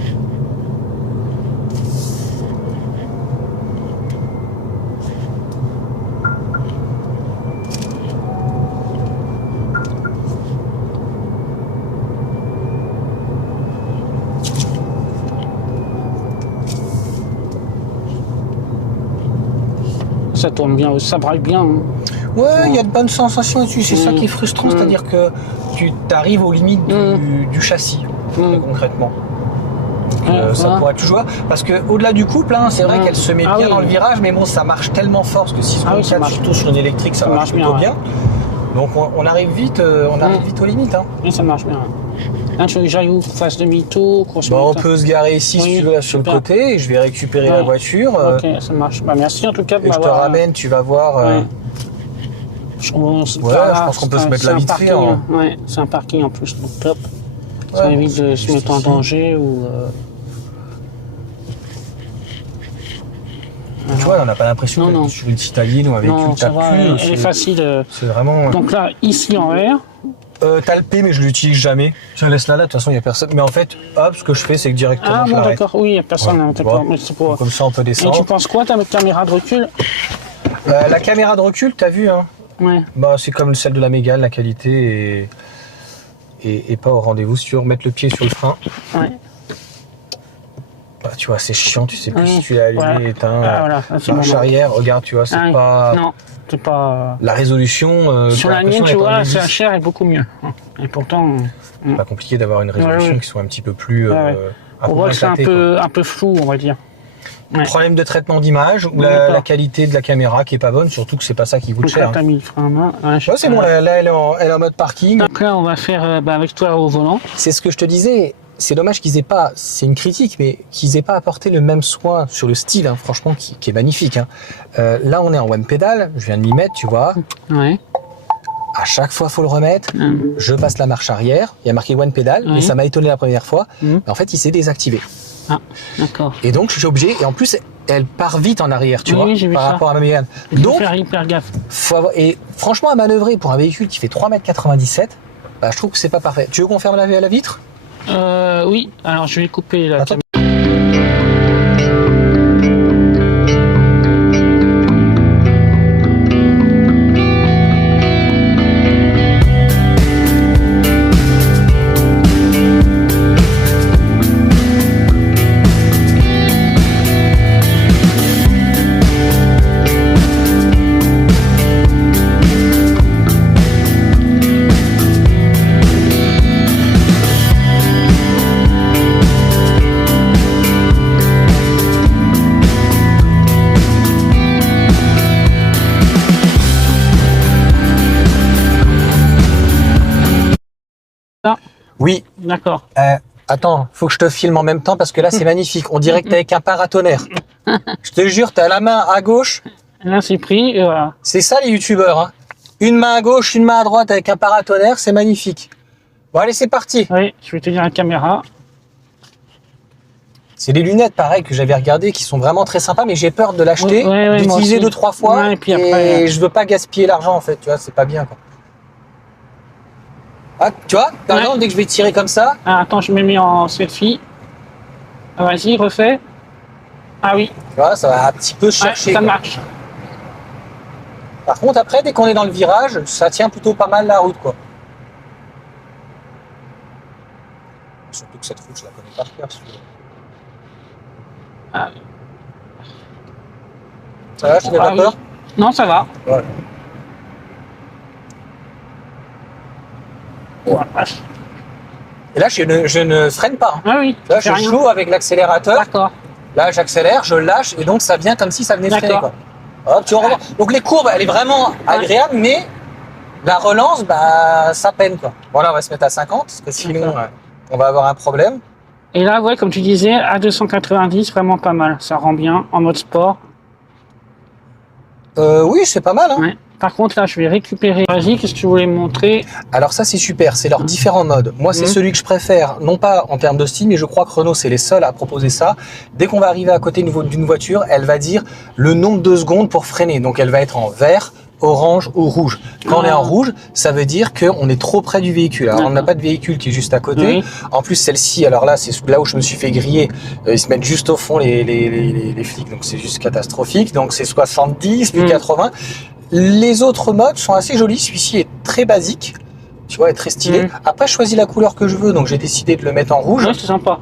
Ça tourne bien, ça braille bien. Hein. Ouais, il y a de bonnes sensations dessus. C'est ça qui est frustrant, c'est-à-dire que tu arrives aux limites du châssis, concrètement. Donc, ça pourrait être toujours... Parce qu'au-delà du couple, hein, c'est vrai qu'elle se met bien dans le virage, mais bon, ça marche tellement fort, parce que 6.4, surtout sur une électrique, ça marche plutôt bien. Donc on arrive vite, vite aux limites. Hein. Oui, ça marche bien. Là, tu veux que j'aille où, qu'on fasse demi-tour? On peut se garer ici, si tu veux, là, sur le côté, et je vais récupérer la voiture. Ok, ça marche. Bah, merci en tout cas de m'avoir... Je te ramène, tu vas voir... je pense qu'on peut se mettre là vite fait. Hein. Ouais, c'est un parking en plus, donc top. Ça évite de se mettre en danger ou... Tu vois, on n'a pas l'impression d'être sur une citadine ou un véhicule ça va, elle est facile. C'est vraiment... Donc là, ici en vert. T'as le P, mais je l'utilise jamais. Je laisse là, de toute façon, il n'y a personne. Mais en fait, hop, ce que je fais, c'est que directement, Ah je bon, l'arrête. d'accord, oui, il n'y a personne. Voilà, Hein, tu d'accord, vois. mais c'est pour... Comme ça, on peut Et descendre. tu penses quoi, ta caméra de recul? La caméra de recul, t'as vu, hein? Ouais. Bah, c'est comme celle de la Mégane, la qualité est pas au rendez-vous. Si tu veux remettre le pied sur le frein, Ouais. bah, tu vois, c'est chiant, tu sais plus Oui, si tu l'as allumé, voilà. éteint. Ah, voilà, c'est Marche bon. arrière, regarde, tu vois, c'est Ah, oui. pas... Non, c'est pas... La résolution... Sur t'as la l'impression mienne, tu d'être en vois, 2010. c'est cher est beaucoup mieux. Et pourtant, C'est pas compliqué d'avoir une résolution Ouais, ouais. qui soit un petit peu plus... Ouais. un peu on voit moins que c'est éclatée, quoi. un peu flou, on va dire. Ouais. Problème de traitement d'image ou D'accord. la qualité de la caméra qui est pas bonne, surtout que c'est pas ça qui coûte Donc là, cher. t'as mis le frein à main. Ouais, Ouais, c'est bon, là, elle est en mode parking. Donc là, on va faire avec toi au volant. C'est ce que je te disais, c'est dommage qu'ils aient pas, c'est une critique, mais qu'ils aient pas apporté le même soin sur le style, hein, franchement, qui est magnifique. Hein. Là, on est en one pedal, je viens de m'y mettre, tu vois. Ouais. À chaque fois, faut le remettre. Je passe la marche arrière, il y a marqué one pedal, mais ça m'a étonné la première fois. Mais en fait, il s'est désactivé. Ah, d'accord. Et donc, je suis obligé, et en plus, elle part vite en arrière, tu Oui, vois, oui, j'ai vu par ça. rapport à ma Mégane. Il faut Donc, faire hyper gaffe. faut avoir, et franchement, à manœuvrer pour un véhicule qui fait 3,97 m, bah, je trouve que c'est pas parfait. Tu veux qu'on ferme la vitre? Oui, alors je vais couper la Attends. Ah, Oui. d'accord. Attends, faut que je te filme en même temps parce que là c'est magnifique. On dirait que t'es avec un paratonnerre. Je te jure, t'as la main à gauche. Là, c'est pris, et voilà. C'est ça les youtubeurs. Hein. Une main à gauche, une main à droite avec un paratonnerre, c'est magnifique. Bon allez, c'est parti. Oui, je vais te dire la caméra. C'est des lunettes pareil que j'avais regardées qui sont vraiment très sympas, mais j'ai peur de l'acheter, Ouais, moi d'utiliser aussi. 2-3 fois Ouais, et puis après, je veux pas gaspiller l'argent en fait. Tu vois, c'est pas bien quoi. Ah, tu vois, par exemple, dès que je vais tirer comme ça, Ah, attends, je me mets en selfie. Ah, vas-y, refais. Ah oui, tu vois, ça va un petit peu ouais, chercher. ça quoi. marche. Par contre, après, dès qu'on est dans le virage, ça tient plutôt pas mal la route, quoi. Surtout que cette route, je la connais par cœur. Ah, Ça va, je t'avais pas oui. peur? Non, ça va. Ouais. Oh, la vache. Et là, je ne freine pas. Hein. Ah oui, Là, c'est je rien. joue avec l'accélérateur. D'accord. Là, j'accélère, je lâche, et donc ça vient comme si ça venait de freiner, D'accord. quoi. Hop, tu revois. Donc les courbes, elle est vraiment agréable, mais la relance, bah, ça peine, quoi. Bon, là, on va se mettre à 50, parce que sinon, on va avoir un problème. Et là, ouais, comme tu disais, à 290, vraiment pas mal. Ça rend bien en mode sport. Oui, c'est pas mal, hein. Ouais. Par contre, là, je vais récupérer. Vas-y, qu'est-ce que tu voulais me montrer? Alors ça c'est super, c'est leurs différents modes. Moi c'est celui que je préfère, non pas en termes de style, mais je crois que Renault c'est les seuls à proposer ça. Dès qu'on va arriver à côté d'une voiture, elle va dire le nombre de secondes pour freiner. Donc elle va être en vert, orange ou rouge. Quand on est en rouge, ça veut dire qu'on est trop près du véhicule. Alors on n'a pas de véhicule qui est juste à côté. Oui. En plus celle-ci, alors là c'est là où je me suis fait griller, ils se mettent juste au fond les flics, donc c'est juste catastrophique. Donc c'est 70 puis 80. Les autres modes sont assez jolis. Celui-ci est très basique, tu vois, est très stylé. Après, je choisis la couleur que je veux, donc j'ai décidé de le mettre en rouge. Ouais, c'est sympa.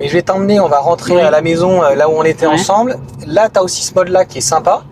Et je vais t'emmener, on va rentrer à la maison, là où on était ensemble. Là, tu as aussi ce mode-là qui est sympa.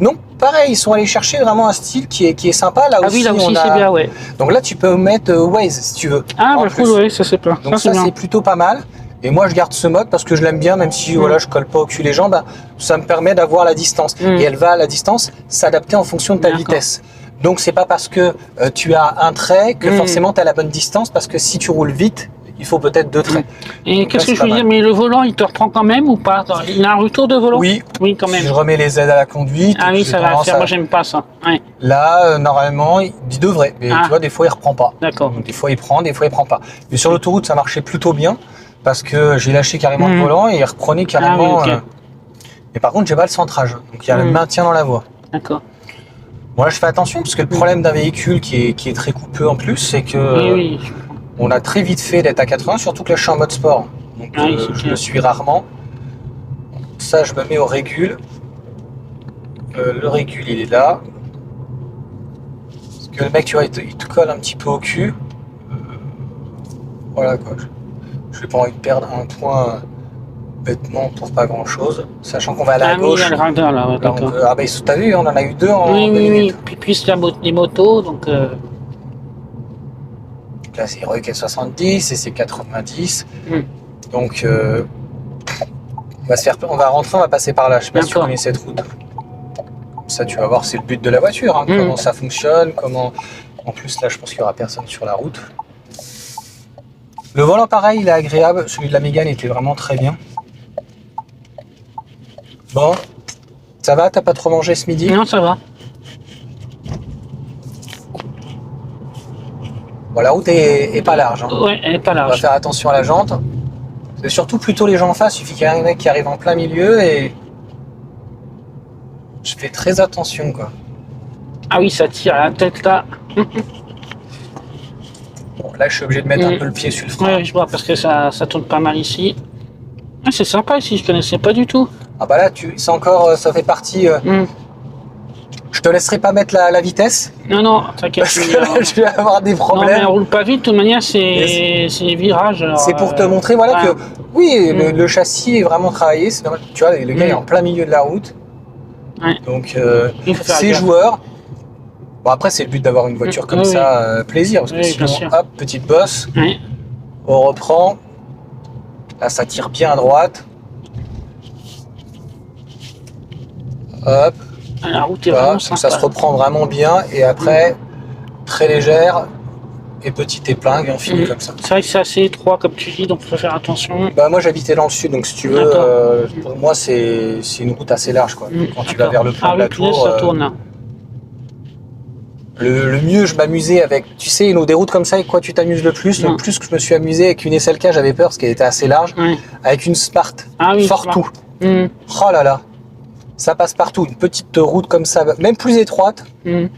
Donc, pareil, ils sont allés chercher vraiment un style qui est sympa. Là aussi, oui, là aussi, on a... c'est bien, ouais. Donc là, tu peux mettre Waze, si tu veux. Ah, en bah plus. cool, ouais, ça c'est plein. Donc ça, c'est plutôt pas mal. Et moi, je garde ce mode parce que je l'aime bien, même si voilà, je colle pas au cul les gens, bah, ça me permet d'avoir la distance. Et elle va à la distance s'adapter en fonction de ta vitesse. Donc, c'est pas parce que tu as un trait que forcément tu as la bonne distance, parce que si tu roules vite, il faut peut-être 2 traits. Et qu'est-ce que je veux dire, mais le volant, il te reprend quand même ou pas? Il a un retour de volant? Oui, oui, quand même. Si je remets les aides à la conduite. Ah oui, ça va faire. Moi, j'aime pas ça. Ouais. Là, normalement, il devrait. Mais tu vois, des fois, il reprend pas. D'accord. Des fois, il prend, des fois, il prend pas. Mais sur l'autoroute, ça marchait plutôt bien parce que j'ai lâché carrément le volant et il reprenait carrément. Ah oui, okay. Mais par contre, j'ai pas le centrage. Donc, il y a le maintien dans la voie. D'accord. Moi, je fais attention parce que le problème d'un véhicule qui est très coupeux en plus, c'est que Oui, on a très vite fait d'être à 80, surtout que là, je suis en mode sport. Donc, Ah oui, c'est je clair. le suis rarement. Ça, je me mets au régule. Le régule, il est là. Parce que le mec, tu vois, il te colle un petit peu au cul. Voilà quoi. Je n'ai pas envie de perdre un point bêtement pour pas grand chose. Sachant qu'on va aller à Ah oui, il gauche. y a le radar là, ouais, Là, d'accord. ah bah, t'as vu, on en a eu deux en Oui, 2 oui, oui. minutes. Puis plus les motos, donc Là, c'est Rocket 70 et c'est 90. Donc, on va rentrer, on va passer par là. Je sais pas si tu D'accord. connais cette route. Comme ça, tu vas voir, c'est le but de la voiture. Hein, comment ça fonctionne, comment. En plus, là, je pense qu'il n'y aura personne sur la route. Le volant, pareil, il est agréable. Celui de la Mégane était vraiment très bien. Bon, ça va? T'as pas trop mangé ce midi? non, ça va. Bon, la route est pas large. Hein. Ouais, elle est pas On va large. faire attention à la jante. C'est surtout plutôt les gens en face. Il suffit qu'il y ait un mec qui arrive en plein milieu et je fais très attention, quoi. Ah oui, ça tire à la tête là. Bon, là, je suis obligé de mettre un peu le pied sur le frein. Ouais, je vois, parce que ça tourne pas mal ici. Ah, c'est sympa ici, je connaissais pas du tout. Ah bah là, c'est encore, ça fait partie. Je te laisserai pas mettre la vitesse Non, non, t'inquiète. parce que là, je vais avoir des Non, mais problèmes. on roule pas vite, de toute manière, c'est les virages. alors, C'est pour te montrer, voilà, ouais. que oui, le châssis est vraiment travaillé. C'est normal. Tu vois, le gars est en plein milieu de la route. Ouais. Donc, Il faut faire ces gaffe. joueurs. Bon, après, c'est le but d'avoir une voiture comme Oui, ça, plaisir. Parce que Oui, bien sinon, sûr. hop, petite bosse, Ouais. on reprend. Là, ça tire bien à droite. Hop, Ah, la route est voilà, vraiment comme sympa. ça se reprend vraiment bien. Et après, très légère et petite épingle, et on finit comme ça. C'est vrai que c'est assez étroit, comme tu dis, donc il faut faire attention. Bah, moi, j'habitais dans le sud, donc si tu veux, D'accord. pour moi, c'est une route assez large, quoi. Quand tu vas D'accord. vers le pont Ah de la oui, punaise, Tour, ça tourne là. le mieux je m'amusais avec, tu sais, des routes comme ça, avec quoi tu t'amuses le plus? Le plus que je me suis amusé avec une SLK, j'avais peur parce qu'elle était assez large, Ouais. avec une Smart, Ah oui, Fortou. Hum, Oh là là, ça passe partout, une petite route comme ça, même plus étroite. hum.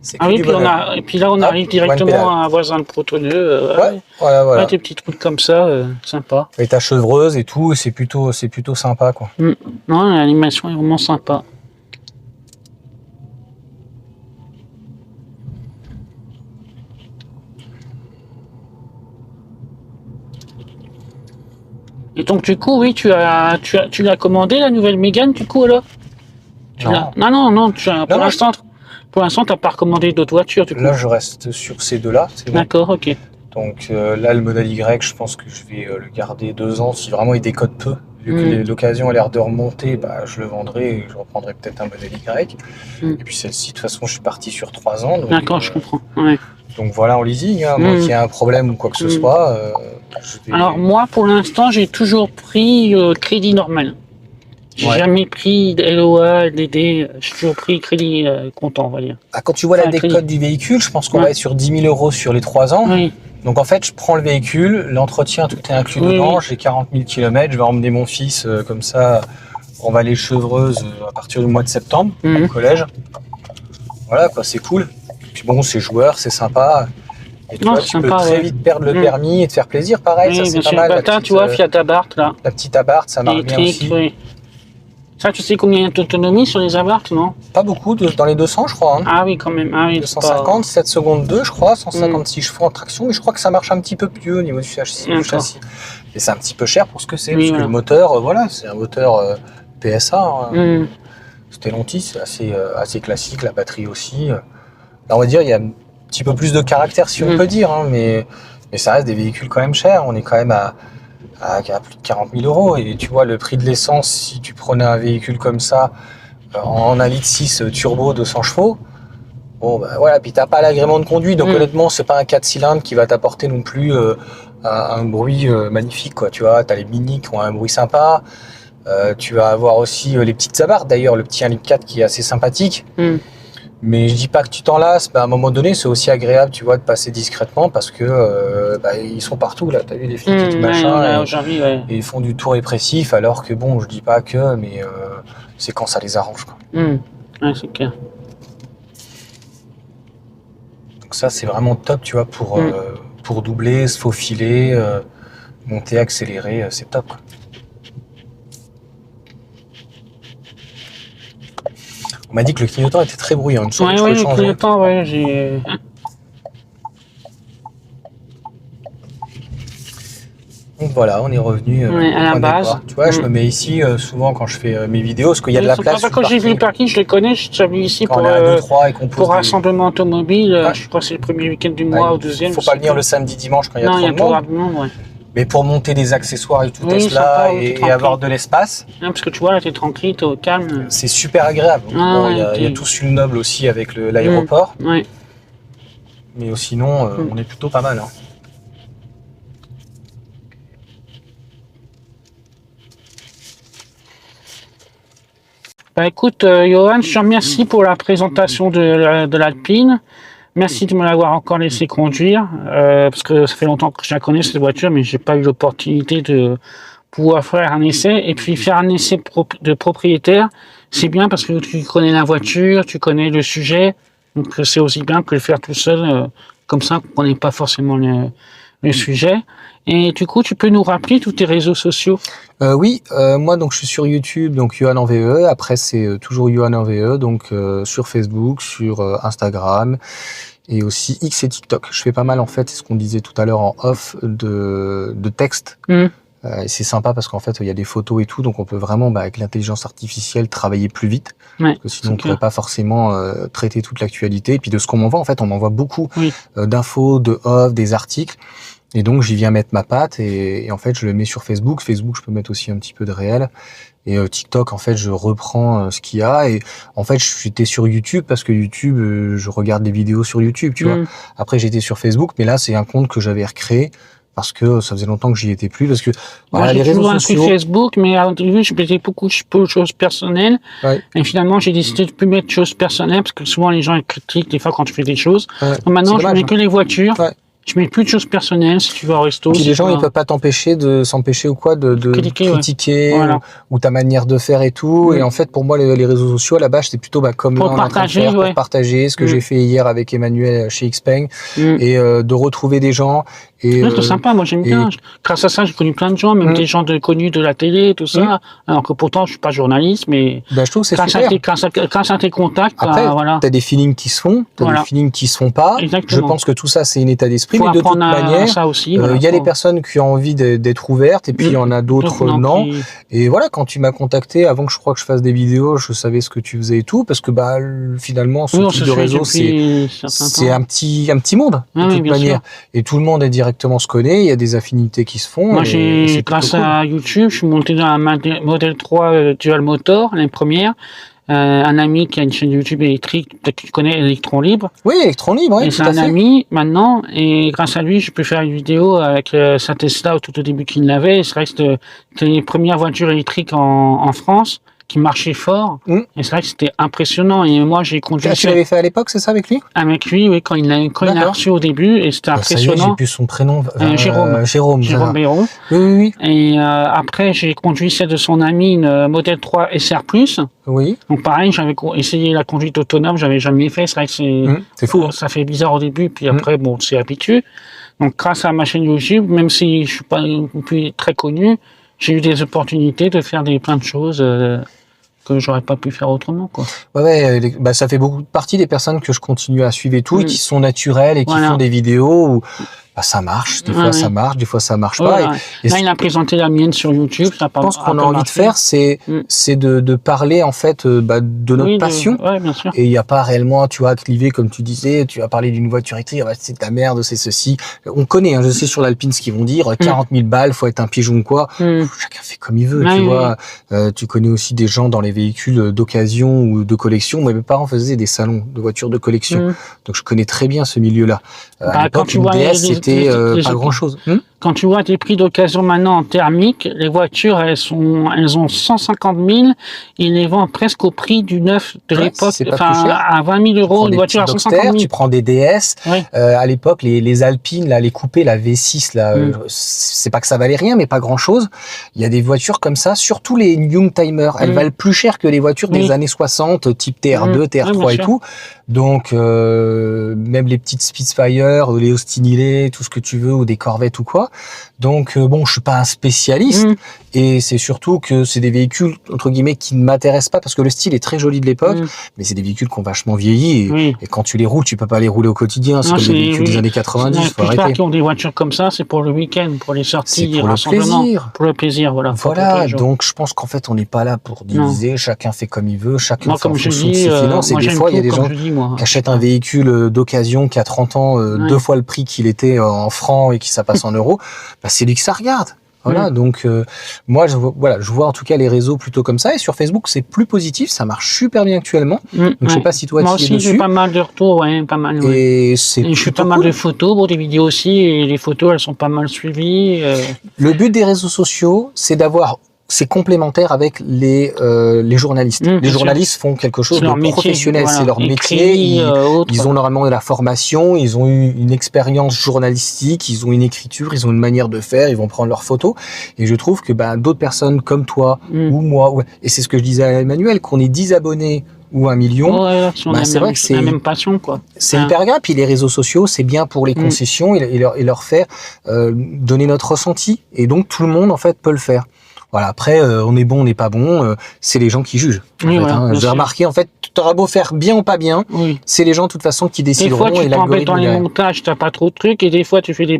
C'est Ah que oui, du puis bonheur. et puis là, on Hop, arrive one directement pédale. à un voisin de Protonneux. Ouais, voilà. Ouais, des petites routes comme ça, sympa. Et ta chevreuse et tout, c'est plutôt sympa, quoi. Non, l'animation est vraiment sympa. Et donc du coup, oui, tu l'as commandé la nouvelle Mégane du coup alors? Non. Non, pour non, l'instant, t'as pas recommandé d'autres voitures du coup. Là, je reste sur ces deux-là, c'est bon. D'accord, ok. Donc là, le modèle Y, je pense que je vais le garder 2 ans. Si vraiment il décode peu, vu que l'occasion a l'air de remonter, bah, je le vendrai et je reprendrai peut-être un modèle Y. Et puis celle-ci, de toute façon, je suis parti sur 3 ans. Donc, D'accord, je comprends. Ouais. donc voilà, en leasing, hein, moi qu'il y ait un problème ou quoi que ce soit, je vais... Alors moi, pour l'instant, j'ai toujours pris crédit normal. J'ai jamais pris LOA, LDD, j'ai toujours pris crédit comptant, on va dire. Ah, quand tu vois la crédit. décote du véhicule, je pense qu'on va être sur 10 000 € sur les 3 ans. Oui. Donc en fait, je prends le véhicule, l'entretien, tout est inclus dedans, j'ai 40 000 km, je vais emmener mon fils comme ça, on va aller Chevreuse à partir du mois de septembre, au collège. Voilà quoi, c'est cool. Puis bon, c'est joueur, c'est sympa. Et tu vois, tu peux très vite perdre le permis et te faire plaisir, pareil, Oui, ça c'est bien pas sûr. mal. Bah, La petite, tu vois, Fiat Abarth là. La petite Abarth, ça marche bien aussi. Oui. Ça, tu sais combien il y a d'autonomie sur les Abarth, non? Pas beaucoup, dans les 200 je crois. Hein. Ah oui, quand même. Ah, oui, 250, 7 secondes 2 je crois, 156 chevaux en traction, mais je crois que ça marche un petit peu mieux au niveau du châssis. Et c'est un petit peu cher pour ce que c'est, parce que le moteur, voilà, c'est un moteur PSA. Hein. Stellantis, c'est assez classique, la batterie aussi. Là, on va dire, il y a un petit peu plus de caractère, si on peut dire, hein, mais ça reste des véhicules quand même chers. On est quand même à plus de 40 000 €. Et tu vois, le prix de l'essence, si tu prenais un véhicule comme ça, en 1,6 litre turbo, 200 chevaux, bon, bah, voilà, puis t'as pas l'agrément de conduite, donc honnêtement, c'est pas un 4 cylindres qui va t'apporter non plus un bruit magnifique, quoi. Tu vois, t'as les Mini qui ont un bruit sympa. Tu vas avoir aussi les petites Abarth, d'ailleurs, le petit 1,4 litre qui est assez sympathique. Mais je dis pas que tu t'en lasses, à un moment donné, c'est aussi agréable, tu vois, de passer discrètement parce que ils sont partout, là. T'as vu les filles qui machin, et ils font du tour répressif, alors que bon, je dis pas que, mais c'est quand ça les arrange, quoi. Ouais, c'est clair. Donc ça, c'est vraiment top, tu vois, pour doubler, se faufiler, monter, accélérer, c'est top, quoi. On m'a dit que le clignotant était très bruyant. Ouais, le clignotant, ouais, j'ai... Donc voilà, on est revenu à la base. Tu vois, je me mets ici souvent quand je fais mes vidéos, parce qu'il y a de la place. Quand j'ai vu le parking, je les connais, je suis venu ici quand pour rassemblement automobile. Je crois que c'est le premier week-end du mois ou deuxième. Il ne faut pas venir le samedi, dimanche quand il y a trop de monde. Ouais. Mais pour monter des accessoires et tout, Tesla et avoir de l'espace. Parce que tu vois, là, t'es tranquille, t'es au calme. C'est super agréable. Il y a tout sur le Noble aussi avec l'aéroport. Ouais. Mais sinon, on est plutôt pas mal. Hein. Bah écoute, Johan, je te remercie pour la présentation de l'Alpine. Merci de me l'avoir encore laissé conduire, parce que ça fait longtemps que je la connais cette voiture, mais j'ai pas eu l'opportunité de pouvoir faire un essai. Et puis faire un essai de propriétaire, c'est bien parce que tu connais la voiture, tu connais le sujet, donc c'est aussi bien que le faire tout seul, comme ça, on connaît pas forcément le sujet. Et du coup, tu peux nous rappeler tous tes réseaux sociaux? Oui, moi donc je suis sur YouTube, donc Johan en VE. Après c'est toujours Johan en VE, donc sur Facebook, sur Instagram et aussi X et TikTok. Je fais pas mal en fait, c'est ce qu'on disait tout à l'heure en off de texte. Et c'est sympa parce qu'en fait il y a des photos et tout, donc on peut vraiment avec l'intelligence artificielle travailler plus vite. Parce que sinon on ne pourrait pas forcément traiter toute l'actualité. Et puis de ce qu'on m'envoie, en fait on m'envoie beaucoup d'infos, de off, des articles. Et donc, j'y viens mettre ma patte et en fait, je le mets sur Facebook. Facebook, je peux mettre aussi un petit peu de réel. Et TikTok, en fait, je reprends ce qu'il y a. Et en fait, j'étais sur YouTube parce que YouTube, je regarde des vidéos sur YouTube, tu vois. Après, j'étais sur Facebook, mais là, c'est un compte que j'avais recréé parce que ça faisait longtemps que j'y étais plus. Parce que voilà, les réseaux sociaux. J'ai Facebook, mais au début, je mettais beaucoup de choses personnelles. Et finalement, j'ai décidé de plus mettre de choses personnelles parce que souvent, les gens critiquent des fois quand je fais des choses. Donc maintenant, je mets que les voitures. Je mets plus de choses personnelles si tu vas au resto. Puis les gens, ils peuvent pas t'empêcher de s'empêcher ou quoi de critiquer ou ta manière de faire et tout. Et en fait, pour moi, les réseaux sociaux, à la base, c'était plutôt comme pour partager, pour partager ce que j'ai fait hier avec Emmanuel chez Xpeng et de retrouver des gens. C'est sympa, moi j'aime bien. Grâce à ça, j'ai connu plein de gens, même des gens connus de la télé, tout ça. Alors que pourtant, je suis pas journaliste, mais je trouve c'est super. Grâce à tes contacts, après, t'as des feelings qui se font, t'as des feelings qui se font pas. Je pense que tout ça, c'est un état d'esprit. Mais de toute manière, il y a des personnes qui ont envie d'être ouvertes et puis il y en a d'autres non. Et voilà, quand tu m'as contacté, avant que je crois que je fasse des vidéos, je savais ce que tu faisais et tout, parce que finalement, ce type de réseau, c'est un petit monde de toute manière. Et tout le monde est directement se connaît, il y a des affinités qui se font. Moi, grâce à YouTube, je suis monté dans un Model 3 Dual Motor, l'année première. Un ami qui a une chaîne YouTube électrique, peut-être que tu connais Electron Libre. Oui, Electron Libre, oui. Et c'est un ami maintenant, et grâce à lui, je peux faire une vidéo avec sa Tesla tout au début qu'il l'avait. C'est vrai que c'était les premières voitures électriques en France qui marchait fort. Et c'est vrai que c'était impressionnant. Et moi, j'ai conduit. Tu l'avais fait à l'époque, c'est ça, avec lui? Avec lui, oui, quand il l'a reçu au début, et c'était impressionnant. Ça y est, j'ai plus son prénom. Jérôme Béron. Oui. Et après, j'ai conduit celle de son ami, une Model 3 SR+. Oui. Donc pareil, j'avais essayé la conduite autonome, j'avais jamais fait. C'est vrai que c'est fou. Ça fait bizarre au début, puis après, bon, c'est habitué. Donc grâce à ma chaîne YouTube, même si je suis pas plus très connu, j'ai eu des opportunités de faire plein de choses que j'aurais pas pu faire autrement, quoi. Ça fait beaucoup partie des personnes que je continue à suivre et tout, et qui sont naturelles et qui font des vidéos où ça marche, des fois ça marche, des fois ça marche pas. Et là, il a présenté la mienne sur YouTube. Je pense qu'on a envie de faire, c'est de parler en fait de notre passion. Bien sûr. Et il n'y a pas réellement, tu vois, à cliver comme tu disais, tu vas parler d'une voiture électrique, c'est de la merde, c'est ceci. On connaît, je sais sur l'Alpine ce qu'ils vont dire, 40 000 balles, faut être un pigeon ou quoi. Chacun fait comme il veut, tu vois. Tu connais aussi des gens dans les véhicules d'occasion ou de collection. Moi, mes parents faisaient des salons de voitures de collection. Donc je connais très bien ce milieu-là. À l'époque, une DS, c'était pas grand-chose. quand tu vois des prix d'occasion maintenant en thermique, les voitures, elles ont 150 000, ils les vendent presque au prix du neuf de l'époque, enfin à 20 000 euros, une voiture à 150 000. Tu prends des DS, Oui. à l'époque, les Alpines, là, les coupés, la V6, là, c'est pas que ça valait rien, mais pas grand chose. Il y a des voitures comme ça, surtout les Youngtimer, elles valent plus cher que les voitures des années 60, type TR2, TR3 et tout. Donc, même les petites Spitfire, les Austin Healey, tout ce que tu veux, ou des Corvettes ou quoi. Donc, bon, je suis pas un spécialiste, et c'est surtout que c'est des véhicules, entre guillemets, qui ne m'intéressent pas, parce que le style est très joli de l'époque, mais c'est des véhicules qui ont vachement vieilli, et quand tu les roules, tu peux pas les rouler au quotidien, c'est comme des véhicules des années 90, faut arrêter. Qui ont des voitures comme ça, c'est pour le week-end, pour les sorties, pour le plaisir. Pour le plaisir, voilà. Voilà, donc je pense qu'en fait, on n'est pas là pour diviser, chacun fait comme il veut, chacun fait en fonction de ses finances, et des fois, il y a des gens qui achètent un véhicule d'occasion qui a 30 ans, 2 fois le prix qu'il était en francs et qui ça passe en euros, bah, c'est lui que ça regarde. Voilà, donc moi je vois en tout cas les réseaux plutôt comme ça, et sur Facebook c'est plus positif, ça marche super bien actuellement. Donc je sais pas si toi tu es dessus. Moi aussi j'ai pas mal de retours, pas mal. Et je fais pas mal de photos, des vidéos aussi, et les photos elles sont pas mal suivies. Le but des réseaux sociaux, c'est complémentaire avec les journalistes. Les journalistes font quelque chose de professionnel, c'est leur métier. Ils ont normalement de la formation, ils ont eu une expérience journalistique, ils ont une écriture, ils ont une manière de faire, ils vont prendre leurs photos. Et je trouve que d'autres personnes comme toi ou moi, et c'est ce que je disais à Emmanuel, qu'on ait 10 abonnés ou 1 million, c'est vrai que c'est la même passion, quoi. C'est hyper grave. Puis les réseaux sociaux, c'est bien pour les concessions et leur faire donner notre ressenti. Et donc tout le monde en fait peut le faire. Voilà, après, on est bon, on n'est pas bon, c'est les gens qui jugent. J'ai remarqué, en fait, tu auras beau faire bien ou pas bien, c'est les gens, de toute façon, qui décideront. Des fois, tu t'embêtes dans les montages, t'as pas trop de trucs, et des fois, tu fais des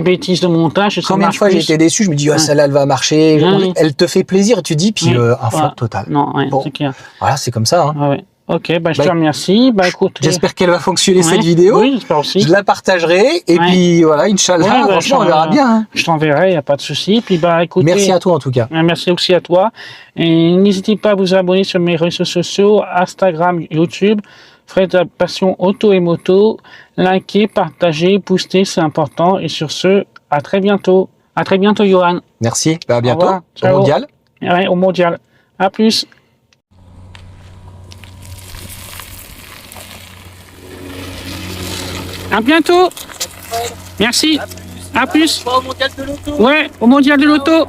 bêtises de montage. Combien de fois j'ai été déçu, je me dis, celle-là, elle va marcher, elle te fait plaisir, tu dis, puis un flop total. Non, c'est clair. Voilà, c'est comme ça. Ok, je te remercie. Écoute, j'espère qu'elle va fonctionner cette vidéo. Oui, j'espère aussi. Je la partagerai et puis voilà, Inch'Allah, franchement, on verra bien. Je t'enverrai, il n'y a pas de souci. Puis écoutez, merci à toi en tout cas. Merci aussi à toi. Et n'hésitez pas à vous abonner sur mes réseaux sociaux, Instagram, YouTube, Fred Passion Auto et Moto. Likez, partagez, boostez, c'est important. Et sur ce, à très bientôt. À très bientôt, Johan. Merci. À bientôt. Au mondial. Ouais, au mondial. À plus. À bientôt. Merci. À plus. Au mondial de l'auto. Ouais, au mondial de l'auto.